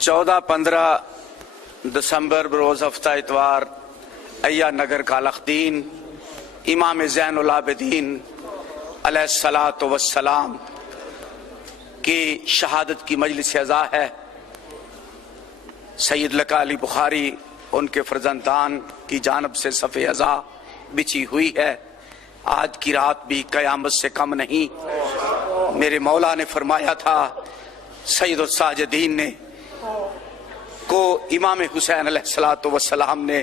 14-15 دسمبر بروز ہفتہ اتوار ایا نگر کالخدین امام زین العابدین علیہ الصلاۃ والسلام کی شہادت کی مجلس عزا ہے۔ سید لقا علی بخاری ان کے فرزندان کی جانب سے صف عزا بچھی ہوئی ہے۔ آج کی رات بھی قیامت سے کم نہیں۔ میرے مولا نے فرمایا تھا، سید الساجدین نے کو امام حسین علیہ السلام نے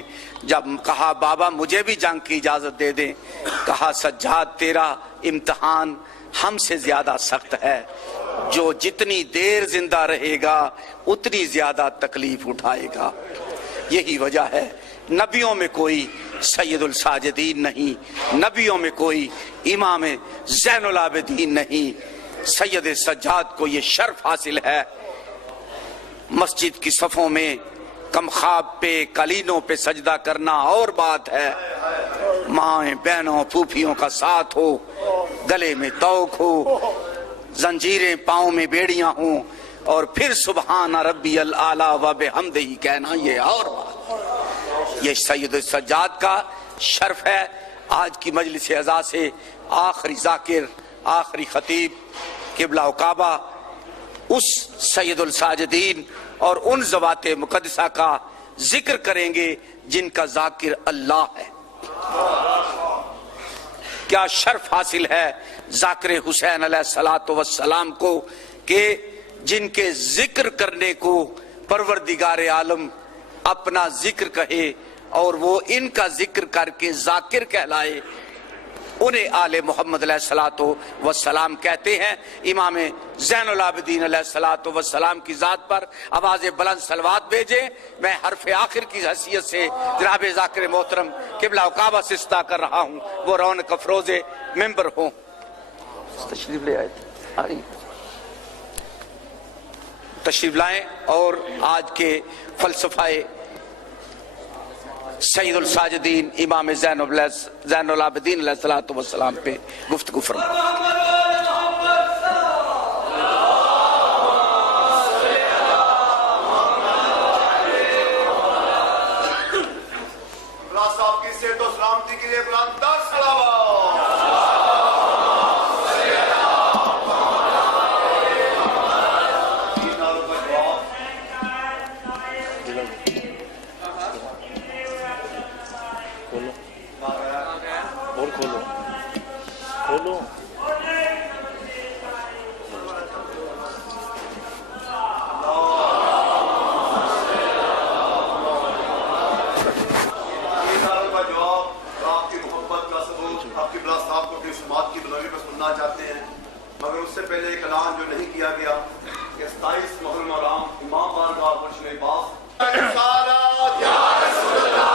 جب کہا بابا مجھے بھی جنگ کی اجازت دے دیں، کہا سجاد تیرا امتحان ہم سے زیادہ سخت ہے، جو جتنی دیر زندہ رہے گا اتنی زیادہ تکلیف اٹھائے گا۔ یہی وجہ ہے نبیوں میں کوئی سید الساجدین نہیں، نبیوں میں کوئی امام زین العابدین نہیں۔ سید سجاد کو یہ شرف حاصل ہے۔ مسجد کی صفوں میں کم خواب پہ قالینوں پہ سجدہ کرنا اور بات ہے، مائیں بہنوں پھوپھیوں کا ساتھ ہو، گلے میں توق ہو، زنجیریں پاؤں میں بیڑیاں ہوں، اور پھر سبحان ربی الاعلی و بحمدہ کہنا، یہ اور بات۔ یہ سید السجاد کا شرف ہے۔ آج کی مجلس عزا سے آخری ذاکر، آخری خطیب قبلہ و کعبہ اس سید الساجدین اور ان ذوات مقدسہ کا ذکر کریں گے جن کا ذاکر اللہ ہے۔ کیا شرف حاصل ہے ذاکر حسین علیہ السلام کو کہ جن کے ذکر کرنے کو پروردگار عالم اپنا ذکر کہے اور وہ ان کا ذکر کر کے ذاکر کہلائے، انہیں آل محمد علیہ السلام کہتے ہیں۔ امام زین العابدین علیہ السلام کی ذات پر آواز بلند صلوات بھیجیں۔ میں حرف آخر کی حیثیت سے جناب ذاکر محترم قبلہ و کعبہ سے استدعا کر رہا ہوں، وہ رونق افروز ممبر ہوں۔ تشریف لے آئے، تشریف لائیں اور آج کے فلسفہ سید الساجدین امام زین العابدین علیہ السلام پہ گفتگو فرمائیں۔ چاہتے ہیں، مگر اس سے پہلے ایک اعلان جو نہیں کیا گیا کہ 27 محرم اور عام امام بارگاہ گلشن عباس رسالت یا رسول اللہ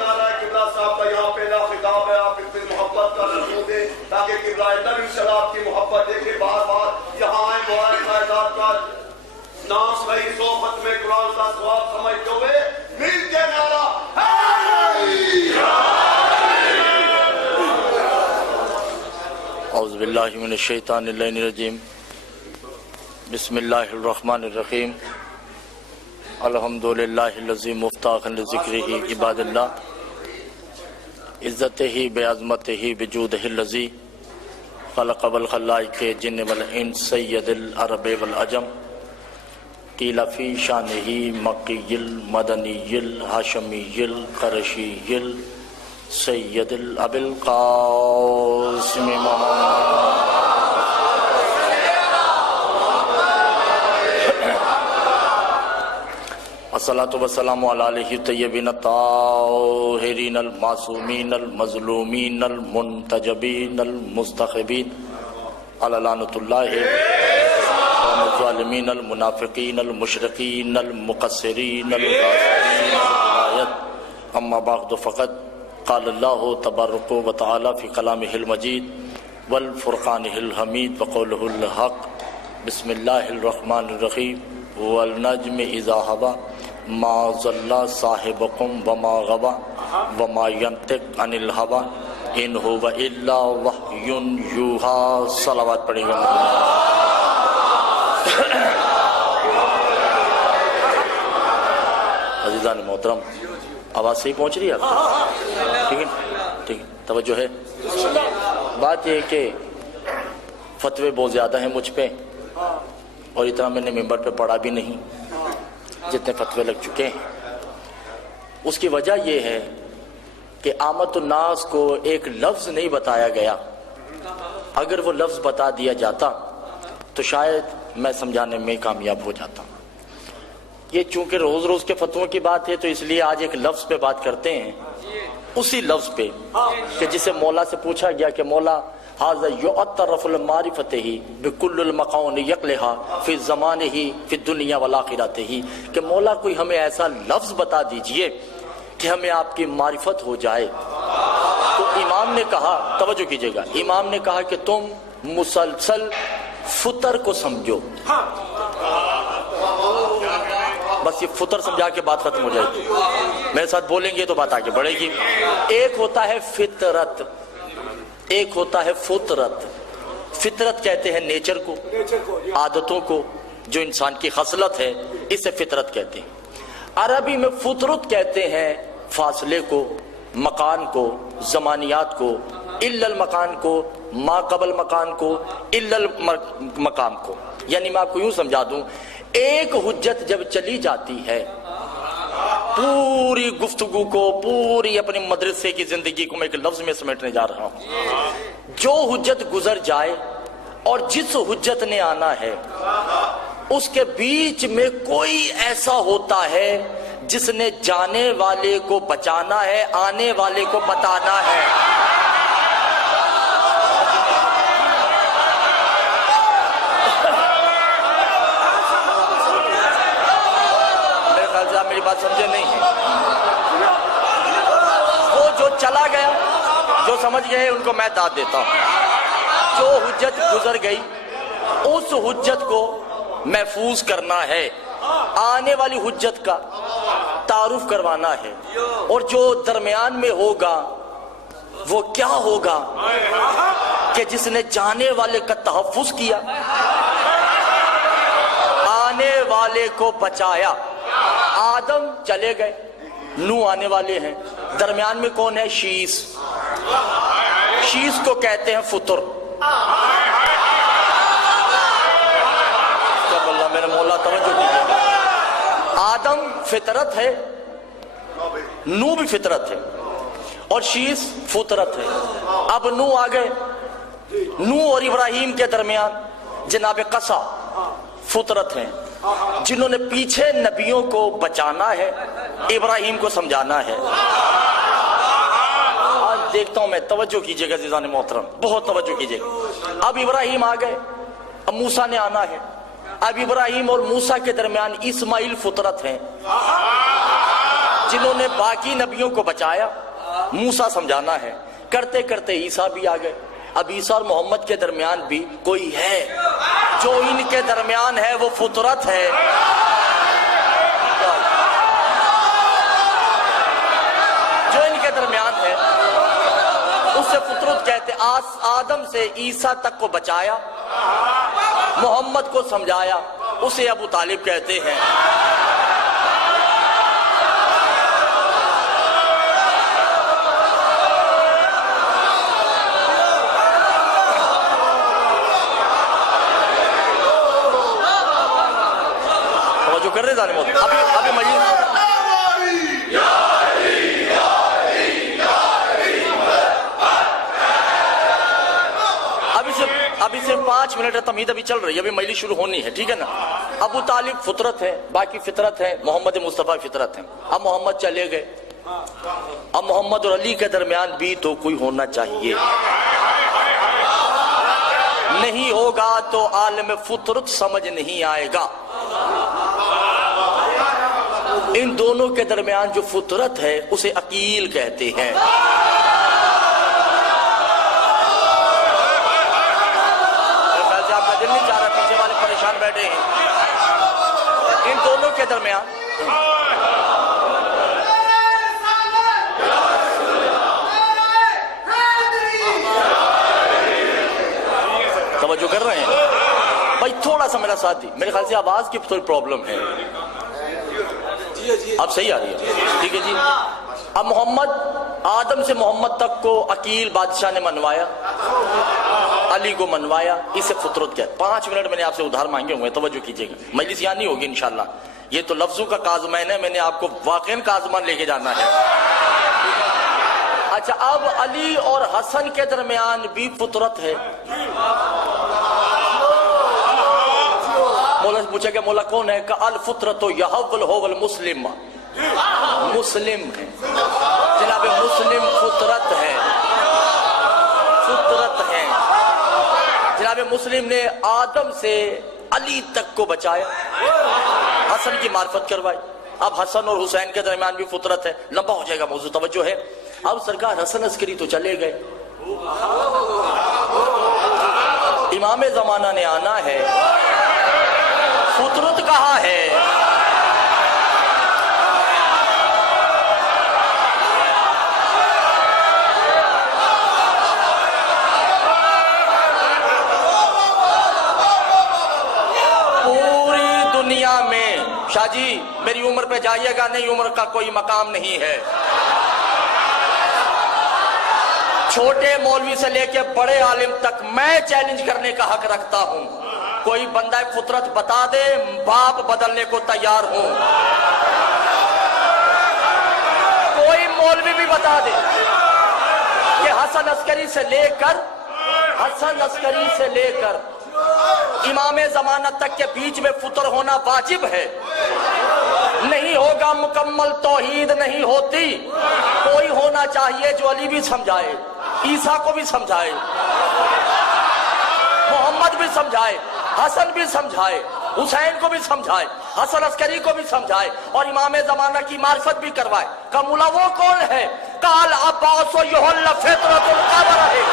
نعرہ قبلہ صاحب کا یہاں پہلا خطاب ہے۔ آپ اس محبت کا رسول دیں تاکہ قبلہ نبی صلی اللہ کی محبت دیکھے، بار بار یہاں آئے مبارک کائنات کا نام صحیح 100 ختم قرآن کا ثواب سمجھتے ہوئے مل کے نعرہ اعوذ باللہ من الشیطان الرجیم، بسم اللہ الرحمن الرحیم، الحمدللہ الذی مفتاحا لذکرہ عباد اللہ، عزتہ بعظمتہ بجودہ الذی خلق والخلائق جن والانس سید العرب والعجم، قیل فی شانہ مکی المدنی الہاشمی القرشی سید ابی القاسم محمد الصلاۃ والسلام علی آلہ الطیبین الطاہرین المعصومین المظلومین المنتجبین المستخبین علی لعنۃ اللہ الظالمین المنافقین المشرکین المقصرین الغاسلین الآیت۔ اما بعد فقط قال اللہ تبارک و تعالی فی کلامہ المجید والفرقانہ الحمید وقولہ الحق۔ بسم اللہ الرحمن الرحیم، والنجم اذا ہوا ما ضل صاحبکم وما غوا وما ینطق عن الہوا ان هو الا وحی یوحی۔ صلوات پڑھیں گے۔ عزیزان محترم، آواز صحیح پہنچ رہی ہے آپ کو؟ ٹھیک ہے، ٹھیک ہے، توجہ ہے۔ بات یہ ہے کہ فتوے بہت زیادہ ہیں مجھ پہ، اور اتنا میں نے ممبر پہ پڑھا بھی نہیں جتنے فتوے لگ چکے ہیں۔ اس کی وجہ یہ ہے کہ عامت الناس کو ایک لفظ نہیں بتایا گیا، اگر وہ لفظ بتا دیا جاتا تو شاید میں سمجھانے میں کامیاب ہو جاتا۔ یہ چونکہ روز روز کے فتووں کی بات ہے تو اس لیے آج ایک لفظ پہ بات کرتے ہیں، اسی لفظ پہ کہ جسے مولا سے پوچھا گیا کہ مولا ھذا یعترف المعرفۃ بکل المقاون یقلھا فی الزمان ہی فی الدنیا والآخرۃ ہی، کہ مولا کوئی ہمیں ایسا لفظ بتا دیجئے کہ ہمیں آپ کی معرفت ہو جائے۔ تو امام نے کہا، توجہ کیجئے گا، امام نے کہا کہ تم مسلسل فطر کو سمجھو۔ بس یہ فطر سمجھا کے بات ختم ہو جائے گی، میرے ساتھ بولیں گے تو بات آگے بڑھے گی۔ ایک ہوتا ہے فطرت، ایک ہوتا ہے فطرت۔ فطرت کہتے ہیں نیچر کو، عادتوں کو، جو انسان کی خصلت ہے، اسے فطرت کہتے ہیں۔ عربی میں فطرت کہتے ہیں فاصلے کو، مکان کو، زمانیات کو، الا المکان کو، ما قبل مکان کو، الا المقام کو۔ یعنی میں آپ کو یوں سمجھا دوں، ایک حجت جب چلی جاتی ہے، پوری گفتگو کو، پوری اپنی مدرسے کی زندگی کو میں ایک لفظ میں سمیٹنے جا رہا ہوں۔ جو حجت گزر جائے اور جس حجت نے آنا ہے، اس کے بیچ میں کوئی ایسا ہوتا ہے جس نے جانے والے کو بچانا ہے، آنے والے کو بتانا ہے۔ میرے خیال سے آپ میری بات سمجھے نہیں ہیں۔ وہ جو چلا گیا، جو سمجھ گئے ان کو میں داد دیتا ہوں۔ جو حجت گزر گئی، اس حجت کو محفوظ کرنا ہے، آنے والی حجت کا تعارف کروانا ہے، اور جو درمیان میں ہوگا وہ کیا ہوگا کہ جس نے جانے والے کا تحفظ کیا، آنے والے کو بچایا۔ آدم چلے گئے، نوح آنے والے ہیں، درمیان میں کون ہے؟ شیس۔ شیس کو کہتے ہیں فطر۔ اللہ میرا مولا توجہ دیجیے، آدم فطرت ہے، نوح بھی فطرت ہے، اور شیس فطرت ہے۔ اب نوح آ گئے، نوح اور ابراہیم کے درمیان جناب قصہ فطرت ہیں، جنہوں نے پیچھے نبیوں کو بچانا ہے، ابراہیم کو سمجھانا ہے۔ آج دیکھتا ہوں میں، توجہ کیجئے گا عزیزان محترم، بہت توجہ کیجئے گا۔ اب ابراہیم آ گئے، اب موسیٰ نے آنا ہے۔ اب ابراہیم اور موسیٰ کے درمیان اسماعیل فطرت ہیں، جنہوں نے باقی نبیوں کو بچایا، موسیٰ سمجھانا ہے۔ کرتے کرتے عیسیٰ بھی آ گئے۔ اب عیسیٰ اور محمد کے درمیان بھی کوئی ہے، جو ان کے درمیان ہے وہ فطرت ہے۔ جو ان کے درمیان ہے اسے فطرت کہتے۔ آدم سے عیسیٰ تک کو بچایا، محمد کو سمجھایا، اسے ابو طالب کہتے ہیں۔ توجہ کر رہے ظالموں، ابھی مجید ابھی صرف 5 منٹ ہے، تمہید ابھی چل رہی ہے، ابھی مجلس شروع ہونی ہے، ٹھیک ہے نا۔ ابو طالب فطرت ہے، باقی فطرت ہے، محمد مصطفیٰ فطرت ہے۔ اب محمد چلے گئے، اب محمد اور علی کے درمیان بھی تو کوئی ہونا چاہیے، نہیں ہوگا تو عالم فطرت سمجھ نہیں آئے گا۔ ان دونوں کے درمیان جو فطرت ہے اسے عقیل کہتے ہیں۔ دل نہیں چاہ رہا، پیچھے والے پریشان بیٹھے ہیں۔ ان دونوں کے درمیان توجہ کر رہے ہیں بھائی؟ تھوڑا سا میرا ساتھ دی، میرے خیال سے آواز کی تھوڑی پرابلم ہے۔ اب صحیح آ رہی ہے؟ ٹھیک ہے جی. اب محمد آدم سے محمد تک کو عقیل بادشاہ نے منوایا، علی کو منوایا، اسے فطرت کہتے. 5 منٹ میں نے آپ سے ادھار مانگے ہوئے، توجہ کیجئے گا، مجلس یہاں نہیں ہوگی انشاءاللہ. یہ تو لفظوں کا کازمین ہے، میں نے آپ کو واقعاً کازمان لے کے جانا ہے. اچھا، اب علی اور حسن کے درمیان بھی فطرت ہے. مولا سے پوچھا کہ مولا کون ہے؟ کہ الفطرت یحول هو المسلم، مسلم ہے جناب، مسلم فطرت ہے، فطرت ہے جناب. مسلم نے آدم سے علی تک کو بچایا، حسن کی معرفت کروائی. اب حسن اور حسین کے درمیان بھی فطرت ہے. لمبا ہو جائے گا موضوع، توجہ ہے. اب سرکار حسن عسکری تو چلے گئے، امام زمانہ نے آنا ہے، فطرت کہاں ہے؟ پوری دنیا میں شاہ جی میری عمر پہ جائیے گا نہیں، عمر کا کوئی مقام نہیں ہے. چھوٹے مولوی سے لے کے بڑے عالم تک میں چیلنج کرنے کا حق رکھتا ہوں. کوئی بندہ فطرت بتا دے، باپ بدلنے کو تیار ہوں. کوئی مولوی بھی بتا دے کہ حسن عسکری سے لے کر امام زمانہ تک کے بیچ میں فطر ہونا واجب ہے. نہیں ہوگا مکمل توحید نہیں ہوتی. کوئی ہونا چاہیے جو علی بھی سمجھائے، عیسیٰ کو بھی سمجھائے، محمد بھی سمجھائے، حسن بھی سمجھائے، حسین کو بھی سمجھائے، حسن عسکری کو بھی سمجھائے، اور امام زمانہ کی معرفت بھی کروائے. کہ مولا وہ کون ہے؟ قال عباس یحل فطرت القمر ہے.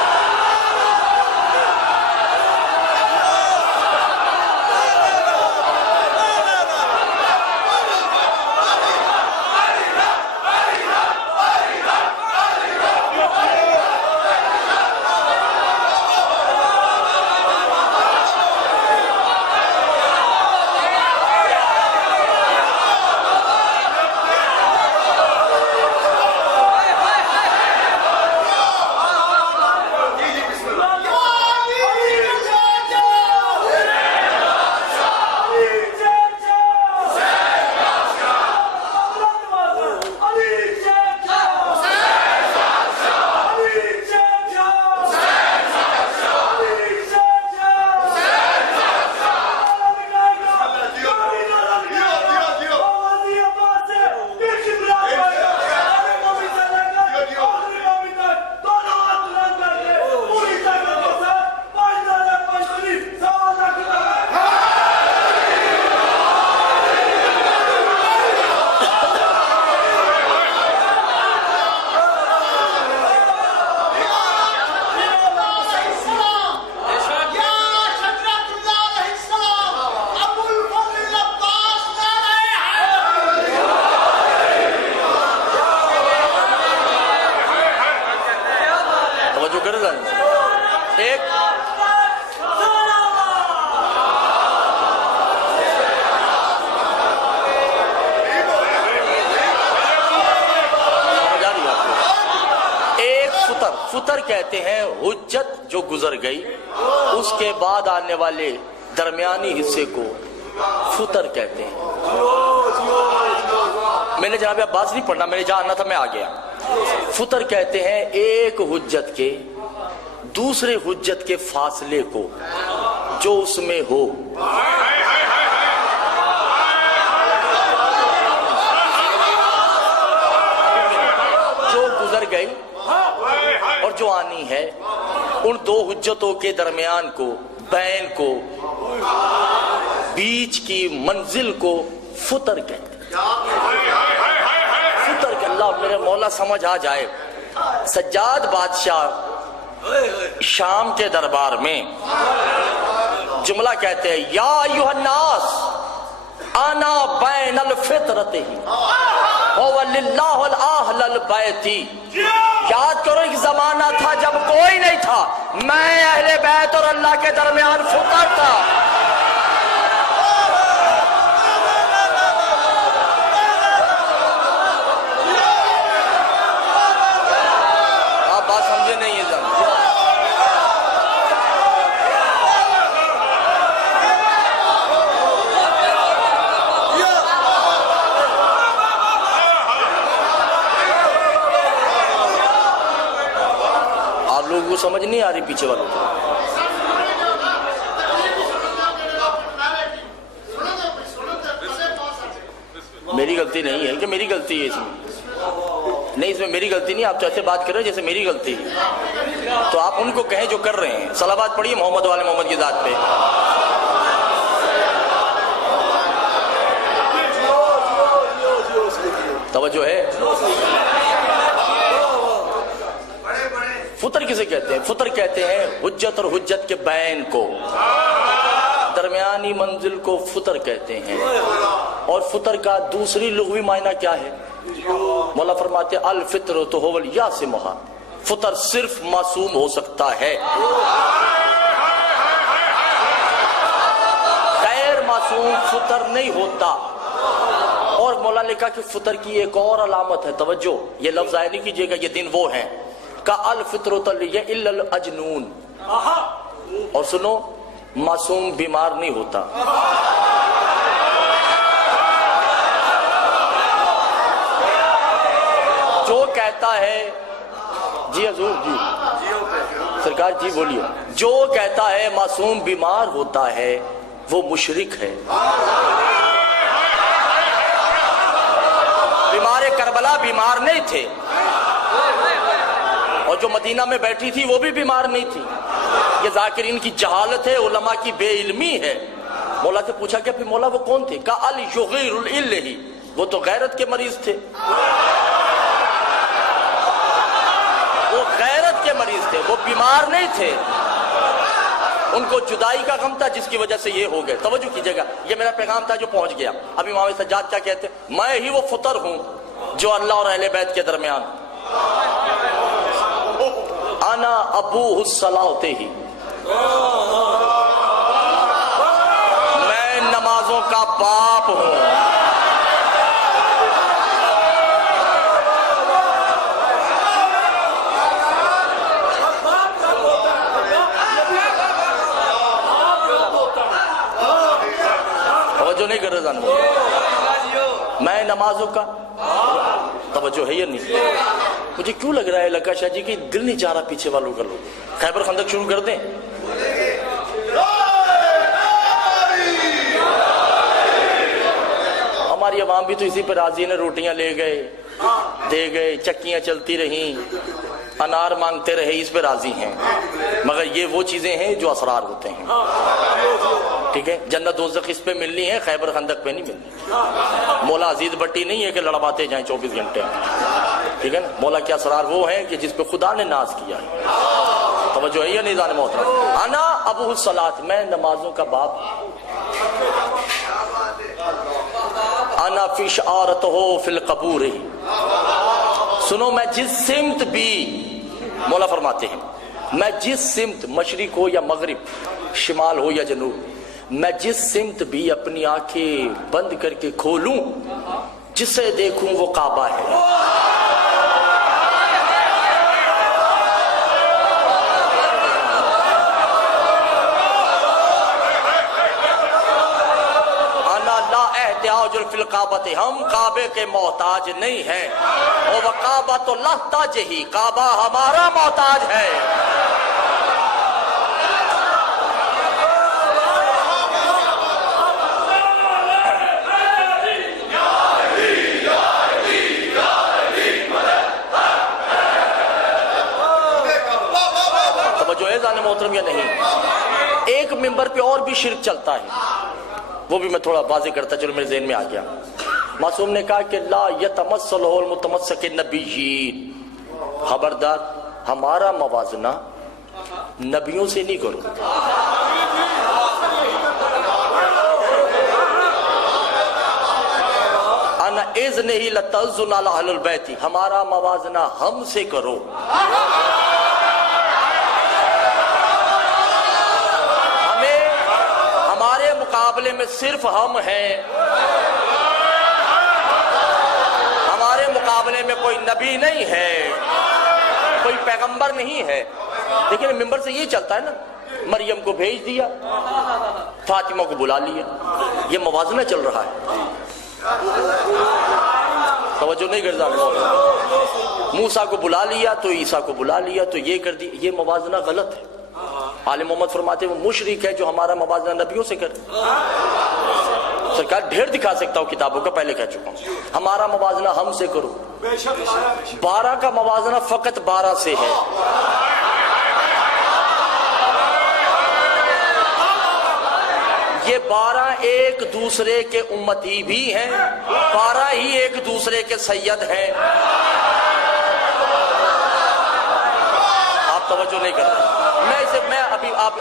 فطر کہتے ہیں حجت جو گزر گئی، اس کے بعد آنے والے درمیانی حصے کو فطر کہتے ہیں. میں نے جناب عباس نہیں پڑھنا، میں نے جہاں آنا تھا میں آ گیا. فطر کہتے ہیں ایک حجت کے دوسرے حجت کے فاصلے کو جو اس میں ہو. جو گزر گئی اور جو آنی ہے، ان دو حجتوں کے درمیان کو، بین کو، بیچ کی منزل کو فطر کہتے ہیں. فطر کہ اللہ میرے مولا سمجھ آ جائے. سجاد بادشاہ شام کے دربار میں جملہ کہتے ہیں، یا ایھا الناس انا بین الفطرتہ وَلِلَّهُ الْأَهْلَ الْبَيْتِ. یاد کرو ایک زمانہ تھا جب کوئی نہیں تھا، میں اہل بیت اور اللہ کے درمیان فطر تھا. کو سمجھ نہیں آ رہی پیچھے والوں کو. میری غلطی نہیں ہے کہ میری غلطی ہے اس میں نہیں، اس میں میری غلطی نہیں. آپ تو ایسے بات کر رہے ہیں جیسے میری غلطی ہے. تو آپ ان کو کہیں جو کر رہے ہیں. صلوات پڑھیے محمد والے محمد کی ذات پہ. توجہ ہے. فطر کسے کہتے ہیں؟ فطر کہتے ہیں حجت اور حجت کے بین کو، درمیانی منزل کو فطر کہتے ہیں. اور فطر کا دوسری لغوی معنی کیا ہے؟ مولا فرماتے ہیں الفطر تو هو الیاسمھا، فطر صرف معصوم ہو سکتا ہے، غیر معصوم فطر نہیں ہوتا. اور مولا نے کہا کہ فطر کی ایک اور علامت ہے. توجہ، یہ لفظ ضائع نہیں کیجئے گا، یہ دن وہ ہیں کہ الفطرۃ الا الاجنون. اور سنو، معصوم بیمار نہیں ہوتا. جو کہتا ہے جی حضور جی سرکار جی بولیے، جو کہتا ہے معصوم بیمار ہوتا ہے وہ مشرک ہے. بیمار کربلا بیمار نہیں تھے، اور جو مدینہ میں بیٹھی تھی وہ بھی بیمار نہیں تھی. یہ ذاکرین کی جہالت ہے، علماء کی بے علمی ہے. مولا سے پوچھا کہ پھر مولا وہ کون تھے؟ کہا الغیر الالہ، وہ تو غیرت کے مریض تھے. وہ غیرت کے مریض تھے، وہ بیمار نہیں تھے. ان کو جدائی کا غم تھا جس کی وجہ سے یہ ہو گئے. توجہ کیجئے گا، یہ میرا پیغام تھا جو پہنچ گیا. اب امام سجاد کیا کہتے ہیں؟ میں ہی وہ فطر ہوں جو اللہ اور اہل بیت کے درمیان. انا ابوہ الصلاۃ ہی، میں نمازوں کا باپ ہوں. توجہ نہیں کر رہے جان، میں نمازوں کا. توجہ ہے یا نہیں؟ مجھے کیوں لگ رہا ہے لکا شاہ جی کہ دل نہیں چاہ رہا پیچھے والوں کا لوگ خیبر خندق شروع کر دیں. ہماری عوام بھی تو اسی پہ راضی نے، روٹیاں لے گئے دے گئے، چکیاں چلتی رہیں، انار مانگتے رہے، اس پہ راضی ہیں. مگر یہ وہ چیزیں ہیں جو اسرار ہوتے ہیں. ٹھیک ہے، جنت دوزخ اس پہ ملنی ہے، خیبر خندق پہ نہیں ملنی. مولا عزیز بٹی نہیں ہے کہ لڑواتے جائیں 24 گھنٹے. ٹھیک ہے نا، مولا کے اسرار وہ ہیں کہ جس پہ خدا نے ناز کیا ہے. توجہ ہے یا نہیں جان محترم؟ انا ابوہ الصلاۃ، میں نمازوں کا باپ. انا فی شعارتہ فی القبور. سنو، میں جس سمت بھی، مولا فرماتے ہیں میں جس سمت، مشرق ہو یا مغرب، شمال ہو یا جنوب، میں جس سمت بھی اپنی آنکھیں بند کر کے کھولوں، جسے دیکھوں وہ کعبہ ہے. فی الکعبۃ، ہم کعبے کے محتاج نہیں ہیں. اور وکعبۃ لحتاج ہی، کعبہ ہمارا محتاج ہے. توجہ ہے ذان محترم یا نہیں؟ ایک ممبر پہ اور بھی شرک چلتا ہے، وہ بھی میں تھوڑا واضح کرتا چلو میرے ذہن میں آ گیا. معصوم نے کہا کہ لا یتمثلہ المتمسک النبیین، خبردار ہمارا موازنہ نبیوں سے نہیں کرو. انا اذن ہی لتعزن علی اہل البیت، ہمارا موازنہ ہم سے کرو. مقابلے میں صرف ہم ہیں، ہمارے مقابلے میں کوئی نبی نہیں ہے، کوئی پیغمبر نہیں ہے. لیکن ممبر سے یہ چلتا ہے نا، مریم کو بھیج دیا، فاطمہ کو بلا لیا، یہ موازنہ چل رہا ہے. توجہ نہیں کرتا. موسیٰ کو بلا لیا تو عیسیٰ کو بلا لیا تو یہ کر دی. یہ موازنہ غلط ہے. آل محمد فرماتے ہیں وہ مشرک ہے جو ہمارا موازنہ نبیوں سے کرے. سرکار ڈھیر دکھا سکتا ہوں کتابوں کا، پہلے کہہ چکا ہوں. ہمارا موازنہ ہم سے کرو. 12 کا موازنہ فقط 12 سے ہے. یہ 12 ایک دوسرے کے امتی بھی ہیں، 12 ہی ایک دوسرے کے سید ہیں. آپ توجہ نہیں کرتے. میں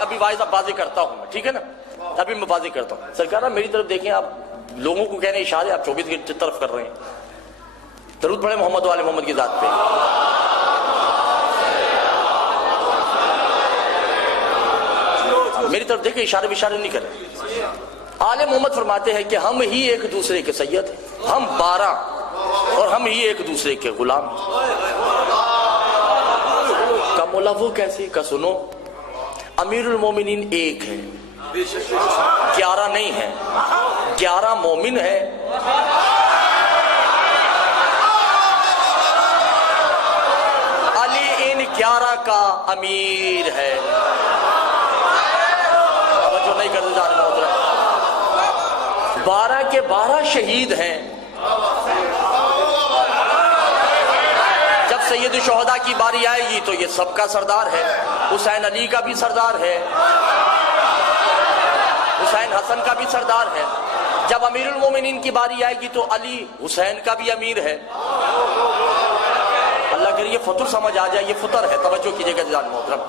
ابھی واضح کرتا ہوں، ٹھیک ہے نا؟ ابھی میں واضح کرتا ہوں. سرکار میری طرف دیکھیں، آپ لوگوں کو کہنے اشارے آپ 24 کی طرف کر رہے ہیں. درود پڑھیں محمد و آل محمد کی ذات پہ. میری طرف دیکھیں، اشارے نہیں کریں. آل محمد فرماتے ہیں کہ ہم ہی ایک دوسرے کے سید ہیں، ہم 12 اور ہم ہی ایک دوسرے کے غلام ہیں. کا مولا وہ کیسے؟ کا سنو، امیر المومنین ایک ہے، 11 نہیں ہے. 11 مومن ہے، علی ان 11 کا امیر ہے. توجہ نہیں کرتے جانے محترم. 12 کے 12 شہید ہیں. جب سید الشہداء کی باری آئے گی تو یہ سب کا سردار ہے. حسین علی کا بھی سردار ہے، حسین حسن کا بھی سردار ہے. جب امیر المومنین کی باری آئے گی تو علی حسین کا بھی امیر ہے. اللہ کرے یہ فطر سمجھ آ جائے، یہ فطر ہے. توجہ کیجئے گا جان محترم.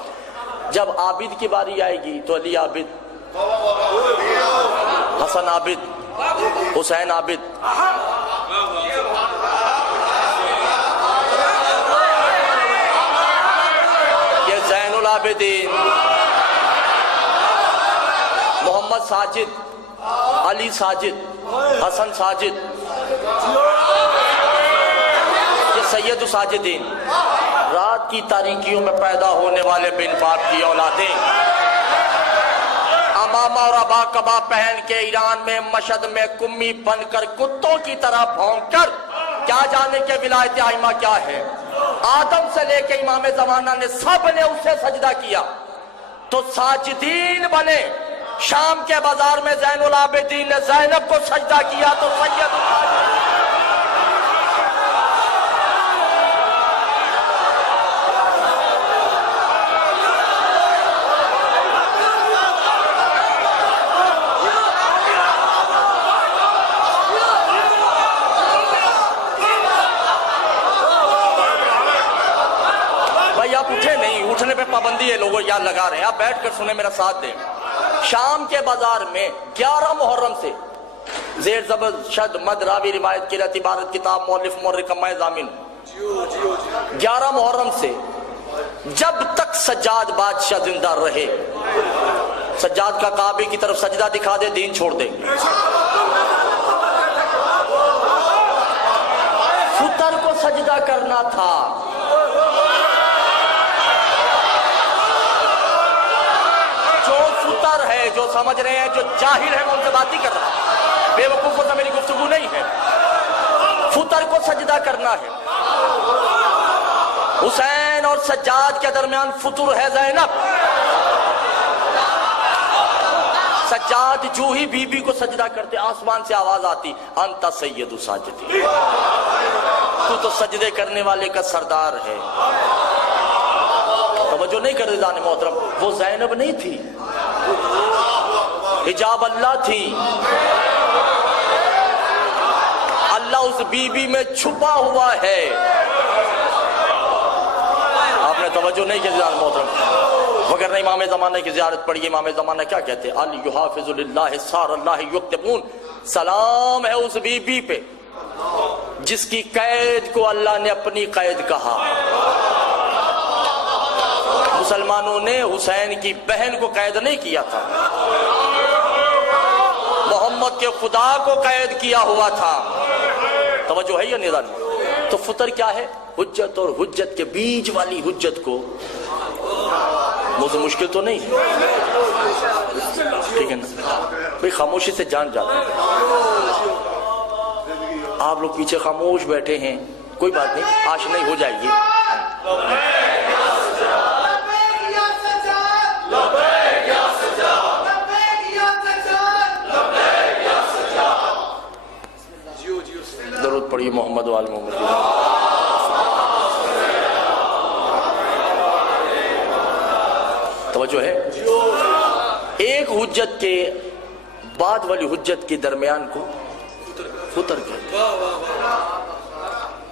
جب عابد کی باری آئے گی تو علی عابد، حسن عابد، حسین عابد. یہ زین العابدین، محمد ساجد، علی ساجد، حسن ساجد، یہ سید الساجدین. رات کی تاریکیوں میں پیدا ہونے والے بن باپ کی اولادیں، امامہ اور ابا کبا پہن کے ایران میں مشہد میں کمی بن کر کتوں کی طرح بھونک کر کیا جانے کے ولایت ائمہ کیا ہے. آدم سے لے کے امام زمانہ نے سب نے اسے سجدہ کیا تو ساجدین بنے. شام کے بازار میں زین العابدین نے زینب کو سجدہ کیا تو سید الساجدین. آپ اٹھے نہیں، اٹھنے پہ پابندی ہے، لوگوں یاد لگا رہے ہیں. آپ بیٹھ کر سنیں، میرا ساتھ دیں. شام کے بازار میں 11 محرم سے زیر زبر شد مد راوی روایت کی رہتی عبارت کتاب مؤلف مورخ میں ضامن 11 محرم سے جب تک سجاد بادشاہ زندہ رہے، سجاد کا کعبے کی طرف سجدہ دکھا دے دین چھوڑ دیں گے. فطر کو سجدہ کرنا تھا. ہے جو سمجھ رہے ہیں، جو جاہل ہے، ان سے بات ہی کر رہا ہے. بے وقوفوں سے میری گفتگو نہیں ہے. فطر کو سجدہ کرنا ہے. حسین اور سجاد کے درمیان فطر ہے زینب. سجاد جو ہی بی بی کو سجدہ کرتے آسمان سے آواز آتی انت سید الساجدین، تو سجدے کرنے والے کا سردار ہے. توجہ نہیں کرتے جانے محترم. وہ زینب نہیں تھی، حجاب اللہ تھی. اللہ اس بی بی میں چھپا ہوا ہے. آپ نے توجہ نہیں کی جان محترم. وگرنہ امام زمانہ کی زیارت پڑھیے. امام زمانہ کیا کہتے ہیں؟ علی یحافظ للہ سار اللہ یکتبون. سلام ہے اس بی بی پہ جس کی قید کو اللہ نے اپنی قید کہا. مسلمانوں نے حسین کی بہن کو قید نہیں کیا تھا، محمد کے خدا کو قید کیا ہوا تھا. توجہ ہے یا نہیں؟ تو فطر کیا ہے؟ حجت اور حجت کے بیچ والی حجت کو. موضوع مشکل تو نہیں ہے، ٹھیک ہے نا بھئی؟ خاموشی سے جان جاتے ہیں. آپ لوگ پیچھے خاموش بیٹھے ہیں، کوئی بات نہیں، آشنائی ہو جائے گی۔ درود پڑھیے محمد و آل محمد۔ توجہ ہے؟ ایک حجت کے بعد والی حجت کے درمیان کو فطر کہتے ہیں۔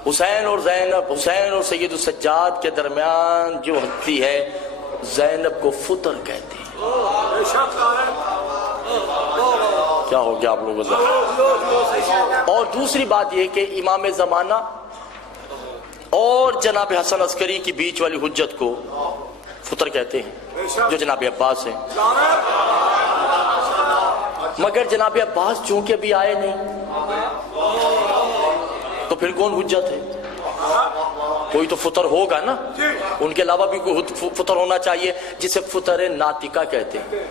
حسین اور زینب، حسین اور سید السجاد کے درمیان جو ہستی ہے زینب کو فطر کہتے ہیں۔ کیا ہو گیا آپ لوگوں سے؟ اور دوسری بات یہ کہ امام زمانہ اور جناب حسن عسکری کی بیچ والی حجت کو فطر کہتے ہیں جو جناب عباس ہیں، مگر جناب عباس چونکہ ابھی آئے نہیں تو پھر کون حجت ہے؟ کوئی تو فطر ہوگا نا، ان کے علاوہ بھی کوئی فطر ہونا چاہیے جسے فطر ناطقہ کہتے ہیں۔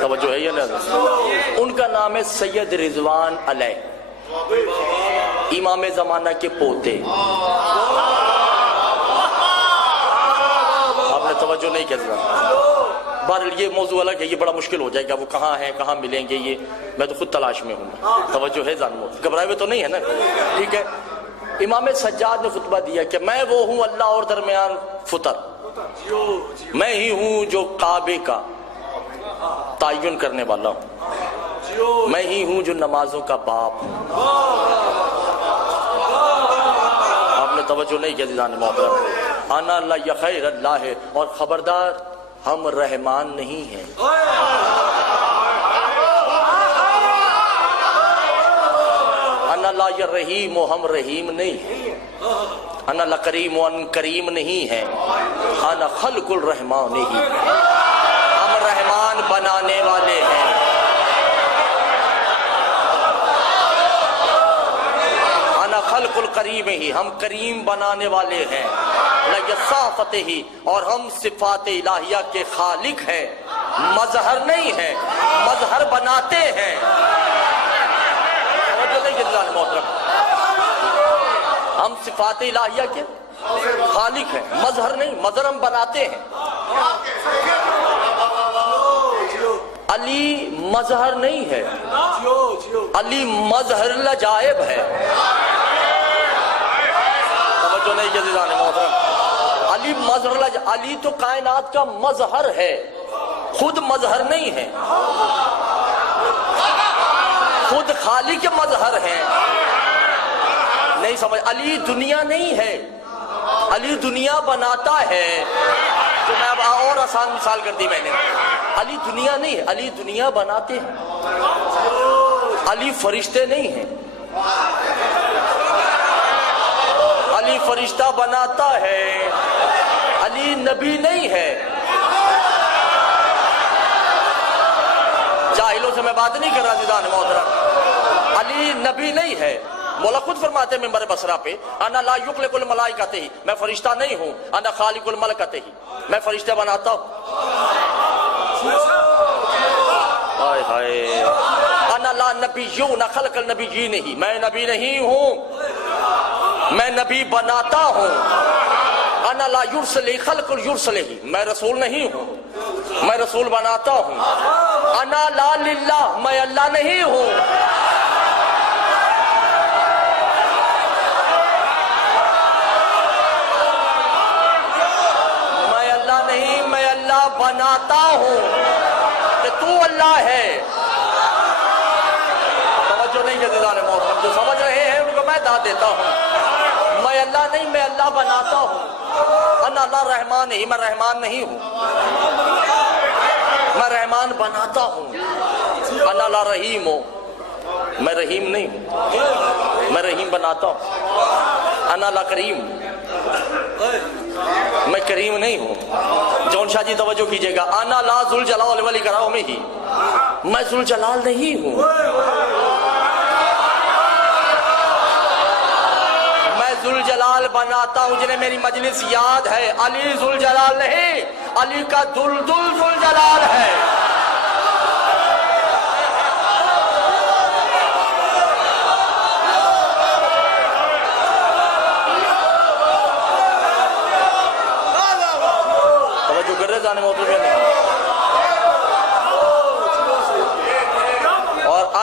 توجہ ہے یا نہیں؟ ان کا نام ہے سید رضوان علیہ، امام زمانہ کے پوتے۔ آپ نے توجہ نہیں کیا؟ بہرحال یہ موضوع الگ ہے، یہ بڑا مشکل ہو جائے گا، وہ کہاں ہیں کہاں ملیں گے، یہ میں تو خود تلاش میں ہوں۔ توجہ ہے جانو، گھبرائے ہوئے تو نہیں ہے نا؟ ٹھیک ہے۔ امام سجاد نے خطبہ دیا کہ میں وہ ہوں اللہ اور درمیان فطر، میں ہی ہوں جو کعبے کا تعین کرنے والا ہوں، میں ہی ہوں جو نمازوں کا باپ ہوں۔ آپ نے توجہ نہیں کیا عزیزان محترم؟ انا اللہ یا خیر اللہ ہے، اور خبردار ہم رحمان نہیں ہیں۔ انا لا یا رحیم، ہم رحیم نہیں ہیں۔ انا لا کریم، ان کریم نہیں ہیں۔ انا خلق الرحمان نہیں، ہم رحمان بنانے والے ہیں۔ انا خلق الکریم ہی، ہم کریم بنانے والے ہیں۔ لَيَصَافَتِ ہی، اور ہم صفات الہیہ کے خالق ہیں، مظہر نہیں ہیں، مظہر بناتے ہیں۔ ہم صفات الہیہ کے خالق ہیں، مظہر نہیں، مظہر ہم بناتے ہیں۔ علی مظہر نہیں ہے، علی مظہر العجائب ہے۔ توجہ نہیں عزیزان محترم؟ علی مظہر العجائب، علی تو کائنات کا مظہر ہے، خود مظہر نہیں ہے، خود خالق مظہر ہے۔ نہیں سمجھ؟ علی دنیا نہیں ہے، علی دنیا بناتا ہے۔ جو میں اب اور آسان مثال کر دی میں نے، علی دنیا نہیں ہے، علی دنیا بناتے ہیں۔ علی فرشتے نہیں ہیں، علی فرشتہ بناتا ہے۔ علی نبی نہیں ہے۔ جاہلوں سے میں بات نہیں کر رہا عزیزان محترم، علی نبی نہیں ہے۔ مولا خود فرماتے ہیں ممبر بصرہ پہ، انا لا یخلق الملائکۃ ہی، میں فرشتہ نہیں ہوں، انا خالق الملکۃ ہی، میں فرشتے بناتا ہوں۔ ہائے ہائے، انا لا نبیون خلق النبیین ہی، میں نبی نہیں ہوں، میں نبی بناتا ہوں۔ انا لا یرسل خلق یرسل ہی، میں رسول نہیں ہوں، میں رسول بناتا ہوں۔ انا لا للہ، میں اللہ نہیں ہوں، بناتا ہوں کہ تو اللہ ہے۔ توجہ نہیں ہے عزیزان محترم؟ جو سمجھ رہے ہیں ان کو میں داد دیتا ہوں، میں اللہ نہیں، میں اللہ بناتا ہوں۔ انا لا رحمان ہی، میں رحمان نہیں ہوں، میں رحمان بناتا ہوں۔ انا لا رحیم ہوں، میں رحیم نہیں ہوں، میں رحیم بناتا ہوں۔ انا لا کریم، میں کریم نہیں ہوں۔ جون شاہ جی توجہ کیجئے گا، انا لا ذوالجلال والاکرام میں ہی، میں ذوالجلال نہیں ہوں، میں ذوالجلال بناتا ہوں۔ جنہیں میری مجلس یاد ہے، علی ذوالجلال نہیں، علی کا دلدل ذوالجلال ہے۔